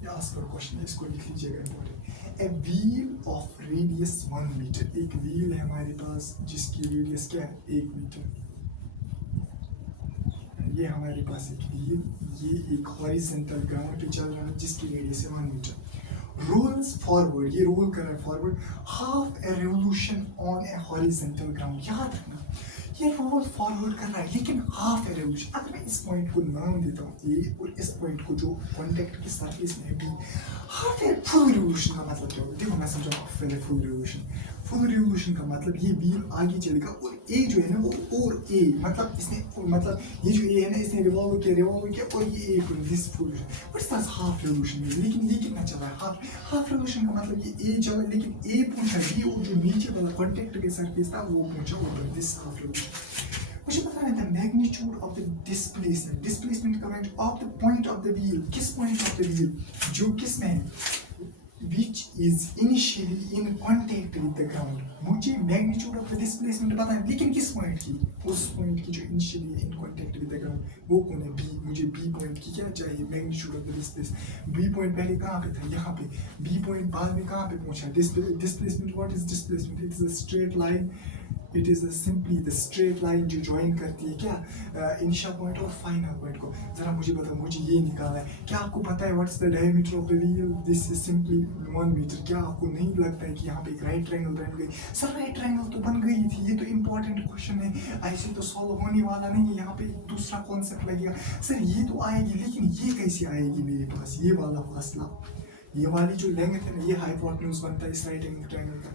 ये आस्कर क्वेश्चन है, इसको लिख लीजिएगा, important. A wheel of radius 1 metre, एक व्हील है हमारे पास जिसकी रेडियस क्या है 1 मीटर. ये हमारे पास एक व्हील, ये एक हॉरिजॉन्टल ग्राउंड पे चल रहा है जिसकी रेडियस है 1 मीटर. रोल्स फॉरवर्ड, ये रोल कर रहा है forward, half A revolution on A horizontal ground. याद रखना ये रोल फॉरवर्ड कर रहा है लेकिन हाफ है रेवोल्यूशन। अगर मैं इस पॉइंट को नाम देता हूँ ए और इस पॉइंट को जो कॉन्टेक्ट की सरफेस में बी, हाफ है। फुल रिवोल्यूशन का मतलब क्या होगा? देखो मैं समझाऊँ आपको पहले फुल रिवोल्यूशन। फुल रिवोल्यूशन का मतलब ये व्हील आगे चलेगा और ए जो है ना वो और ए मतलब इसने मतलब ये जो ए है ना इसने रिवॉल्व किया और ये ए पूरा this full but half revolution में। लेकिन ये कितना चल रहा है? हाफ रिवोल्यूशन का मतलब ये ए चला लेकिन ए पहुंचा बी और जो नीचे वाला कॉन्टेक्ट के सरफेस था वो पहुंचा ऊपर, दिस हाफ रिवोल्यूशन। मुझे पता है the magnitude of the displacement, displacement का magnitude of the point of the wheel, किस पॉइंट ऑफ द व्हील जो किस में है, which is initially in contact with the ground। मुझे मैग्नीट्यूड ऑफ द डिस्प्लेसमेंट पता है लेकिन किस पॉइंट की? उस पॉइंट की जो initially in contact with the ground, वो कौन है? बी। मुझे बी पॉइंट की क्या चाहिए? Magnitude of the displacement. B point पहले कहाँ पे था? यहाँ पे। बी पॉइंट बाद में कहाँ पे पहुंचा? Displacement. What is displacement? It is a straight line, it is simply the straight line जो ज्वाइन करती है क्या इनिशियल पॉइंट और फाइनल पॉइंट को। जरा मुझे बताओ, मुझे ये निकालना है। क्या आपको पता है what's the diameter of the wheel? This is simply 1 metre. क्या आपको नहीं लगता है कि यहाँ पे एक राइट ट्रायंगल बन गई? सर राइट ट्रायंगल तो बन गई थी, ये तो इंपॉर्टेंट क्वेश्चन है, ऐसे तो सॉल्व होने वाला नहीं है। यहाँ पे दूसरा कॉन्सेप्ट लगेगा सर ये तो आएगी लेकिन ये कैसे आएगी मेरे पास? ये वाला फासला, ये वाली जो लेंथ है ना, ये हाइपोटेन्यूज बनता है इस राइट एंगल ट्रायंगल का,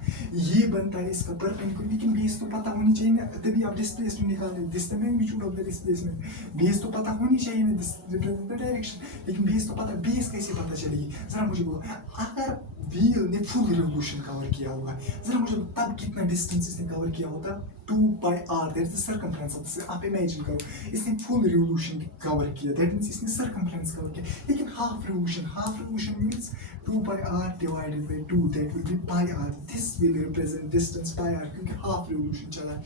ये बनता है इसका परपेंडिकुलर। लेकिन बेस तो पता होनी चाहिए ना, तभी आप डिस्प्लेसमेंट निकालें। This the magnitude of the displacement. Base तो पता होनी चाहिए ना, दिस रिप्रेजेंट द डायरेक्शन। लेकिन बेस तो पता, बेस कैसे पता चलेगी? जरा मुझे बोलो, अगर व्हील ने फुल रिवोल्यूशन कवर किया होगा, जरा मुझे तब कितना डिस्टेंस इसने कवर किया होता? 2/r, that is the circumference of this. आप इमेजिन करो इसने फुल रिवोल्यूशन कवर किया, दैट मींस इसने सर्कमफ्रेंस कवर किया। लेकिन half revolution means 2/r divided by 2, that will be pi r। this will represent distance pi r क्योंकि half revolution चला है।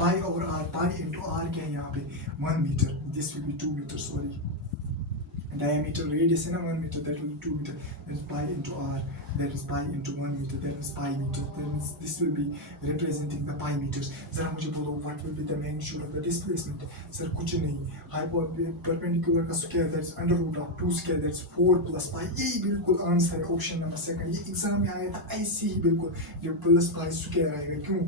pi over r, pi into r क्या है यहाँ पे? 1 metre. this will be 2 metre, sorry diameter radius है ना 1 metre, that will be 2 metre. that is pi into r, that is pi into 1 metre, that is pi metre. that means this will be representing the pi meters। जरा मुझे बोलो what will be the magnitude of the displacement? Sir कुछ नहीं, perpendicular का square that is under root of 2 square, that is 4 plus pi। यही बिल्कुल answer है option number second. ये एग्जाम में आया था ऐसे ही बिल्कुल, ये प्लस पाई स्क्वायर आएगा। क्यों?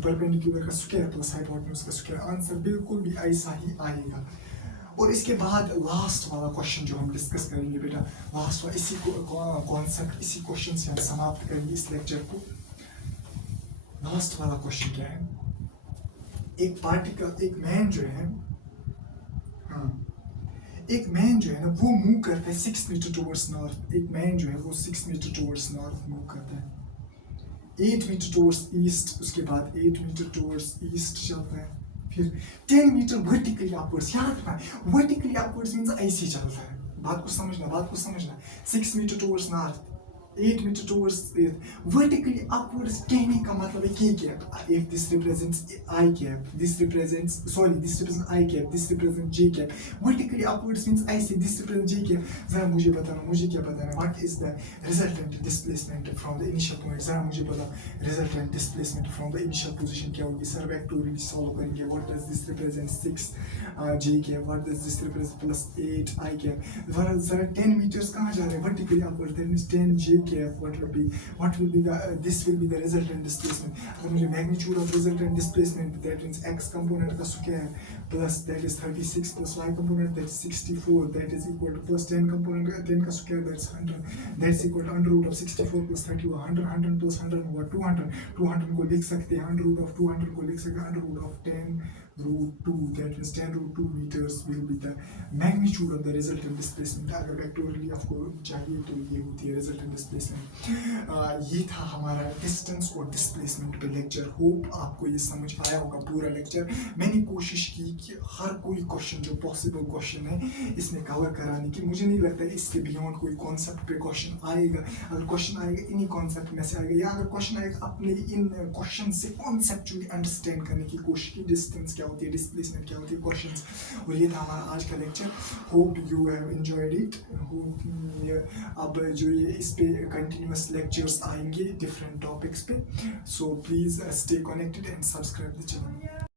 परपेंडिकुलर का स्क्वायर प्लस हाइपोटेन्यूज का स्क्वायर, आंसर बिल्कुल भी ऐसा ही आएगा। और इसके बाद लास्ट वाला क्वेश्चन जो हम डिस्कस करेंगे बेटा, लास्ट वाला इसी कॉन्सेप्ट, इसी क्वेश्चन से हम समाप्त करेंगे इस लेक्चर को। लास्ट वाला क्वेश्चन क्या है? एक पार्टिकल, एक मैन जो है, हाँ एक मैन जो है ना वो मूव करता है 6 मीटर टुवर्ड्स नॉर्थ। एक मैन जो है वो 6 मीटर टुवर्ड्स नॉर्थ मूव करता है, 8 मीटर टुवर्ड्स ईस्ट, उसके बाद 8 मीटर टुवर्ड्स ईस्ट चलता है, फिर 10 मीटर वर्टिकली अपवर्ड्स। याद रखना वर्टिकली अपवर्ड्स मींस ऐसे चलता है। बात को समझना 6 metre towards north, 8 metre towards vertically upwards कहने का मतलब है K cap. If this represents I cap, this represents I cap, this represent J cap. Vertically upwards means ऐसे, दिस रिप्रेजेंट जे कैप। जरा मुझे बताना, मुझे क्या बताना, what is the resultant displacement from the initial point? जरा मुझे बताओ resultant displacement from the initial position क्या होगी? सर वेक्टोरियली सॉल्व करेंगे। What does this represent? 6 J cap. What does this represent? Plus 8 i cap. जरा 10 metres कहाँ जा रहे हैं? Vertically upward, that means 10 J cap. what will be the this will be the resultant displacement। अगर मुझे magnitude of resultant displacement, that means x component का square plus that is 36 plus y component that is 64, that is equal to plus 10 component 10 का square, that's 100, that's equal to under root of 64 plus 31, 100 plus 100 हुआ 200 को लिख सकते हैं, under root of 200 को लिख सकते हैं under root of 10 root 2, that means 10 root 2 meters will be the magnitude of the resultant displacement। अगर वेक्टोरियली आपको चाहिए तो ये होती है resultant displacement। ये था हमारा डिस्टेंस और डिस्प्लेसमेंट पे लेक्चर। होप आपको ये समझ आया होगा पूरा लेक्चर। मैंने कोशिश की कि हर कोई क्वेश्चन जो पॉसिबल क्वेश्चन है इसमें कवर कराने की। मुझे नहीं लगता इसके बियॉन्ड कोई कॉन्सेप्ट पे क्वेश्चन आएगा। अगर क्वेश्चन आएगा इन्हीं कॉन्सेप्ट में से आएगा, या अगर क्वेश्चन आएगा अपने इन क्वेश्चन से कॉन्सेप्चुअली अंडरस्टैंड करने की कोशिश की, डिस्टेंस क्या होती है, डिस्प्लेसमेंट क्या होती है, क्वेश्चंस। और ये था हमारा आज का lecture. Hope you have enjoyed it. अब जो ये इस पे कंटिन्यूअस लेक्चर्स आएंगे डिफरेंट टॉपिक्स पे, so please stay connected and subscribe the channel.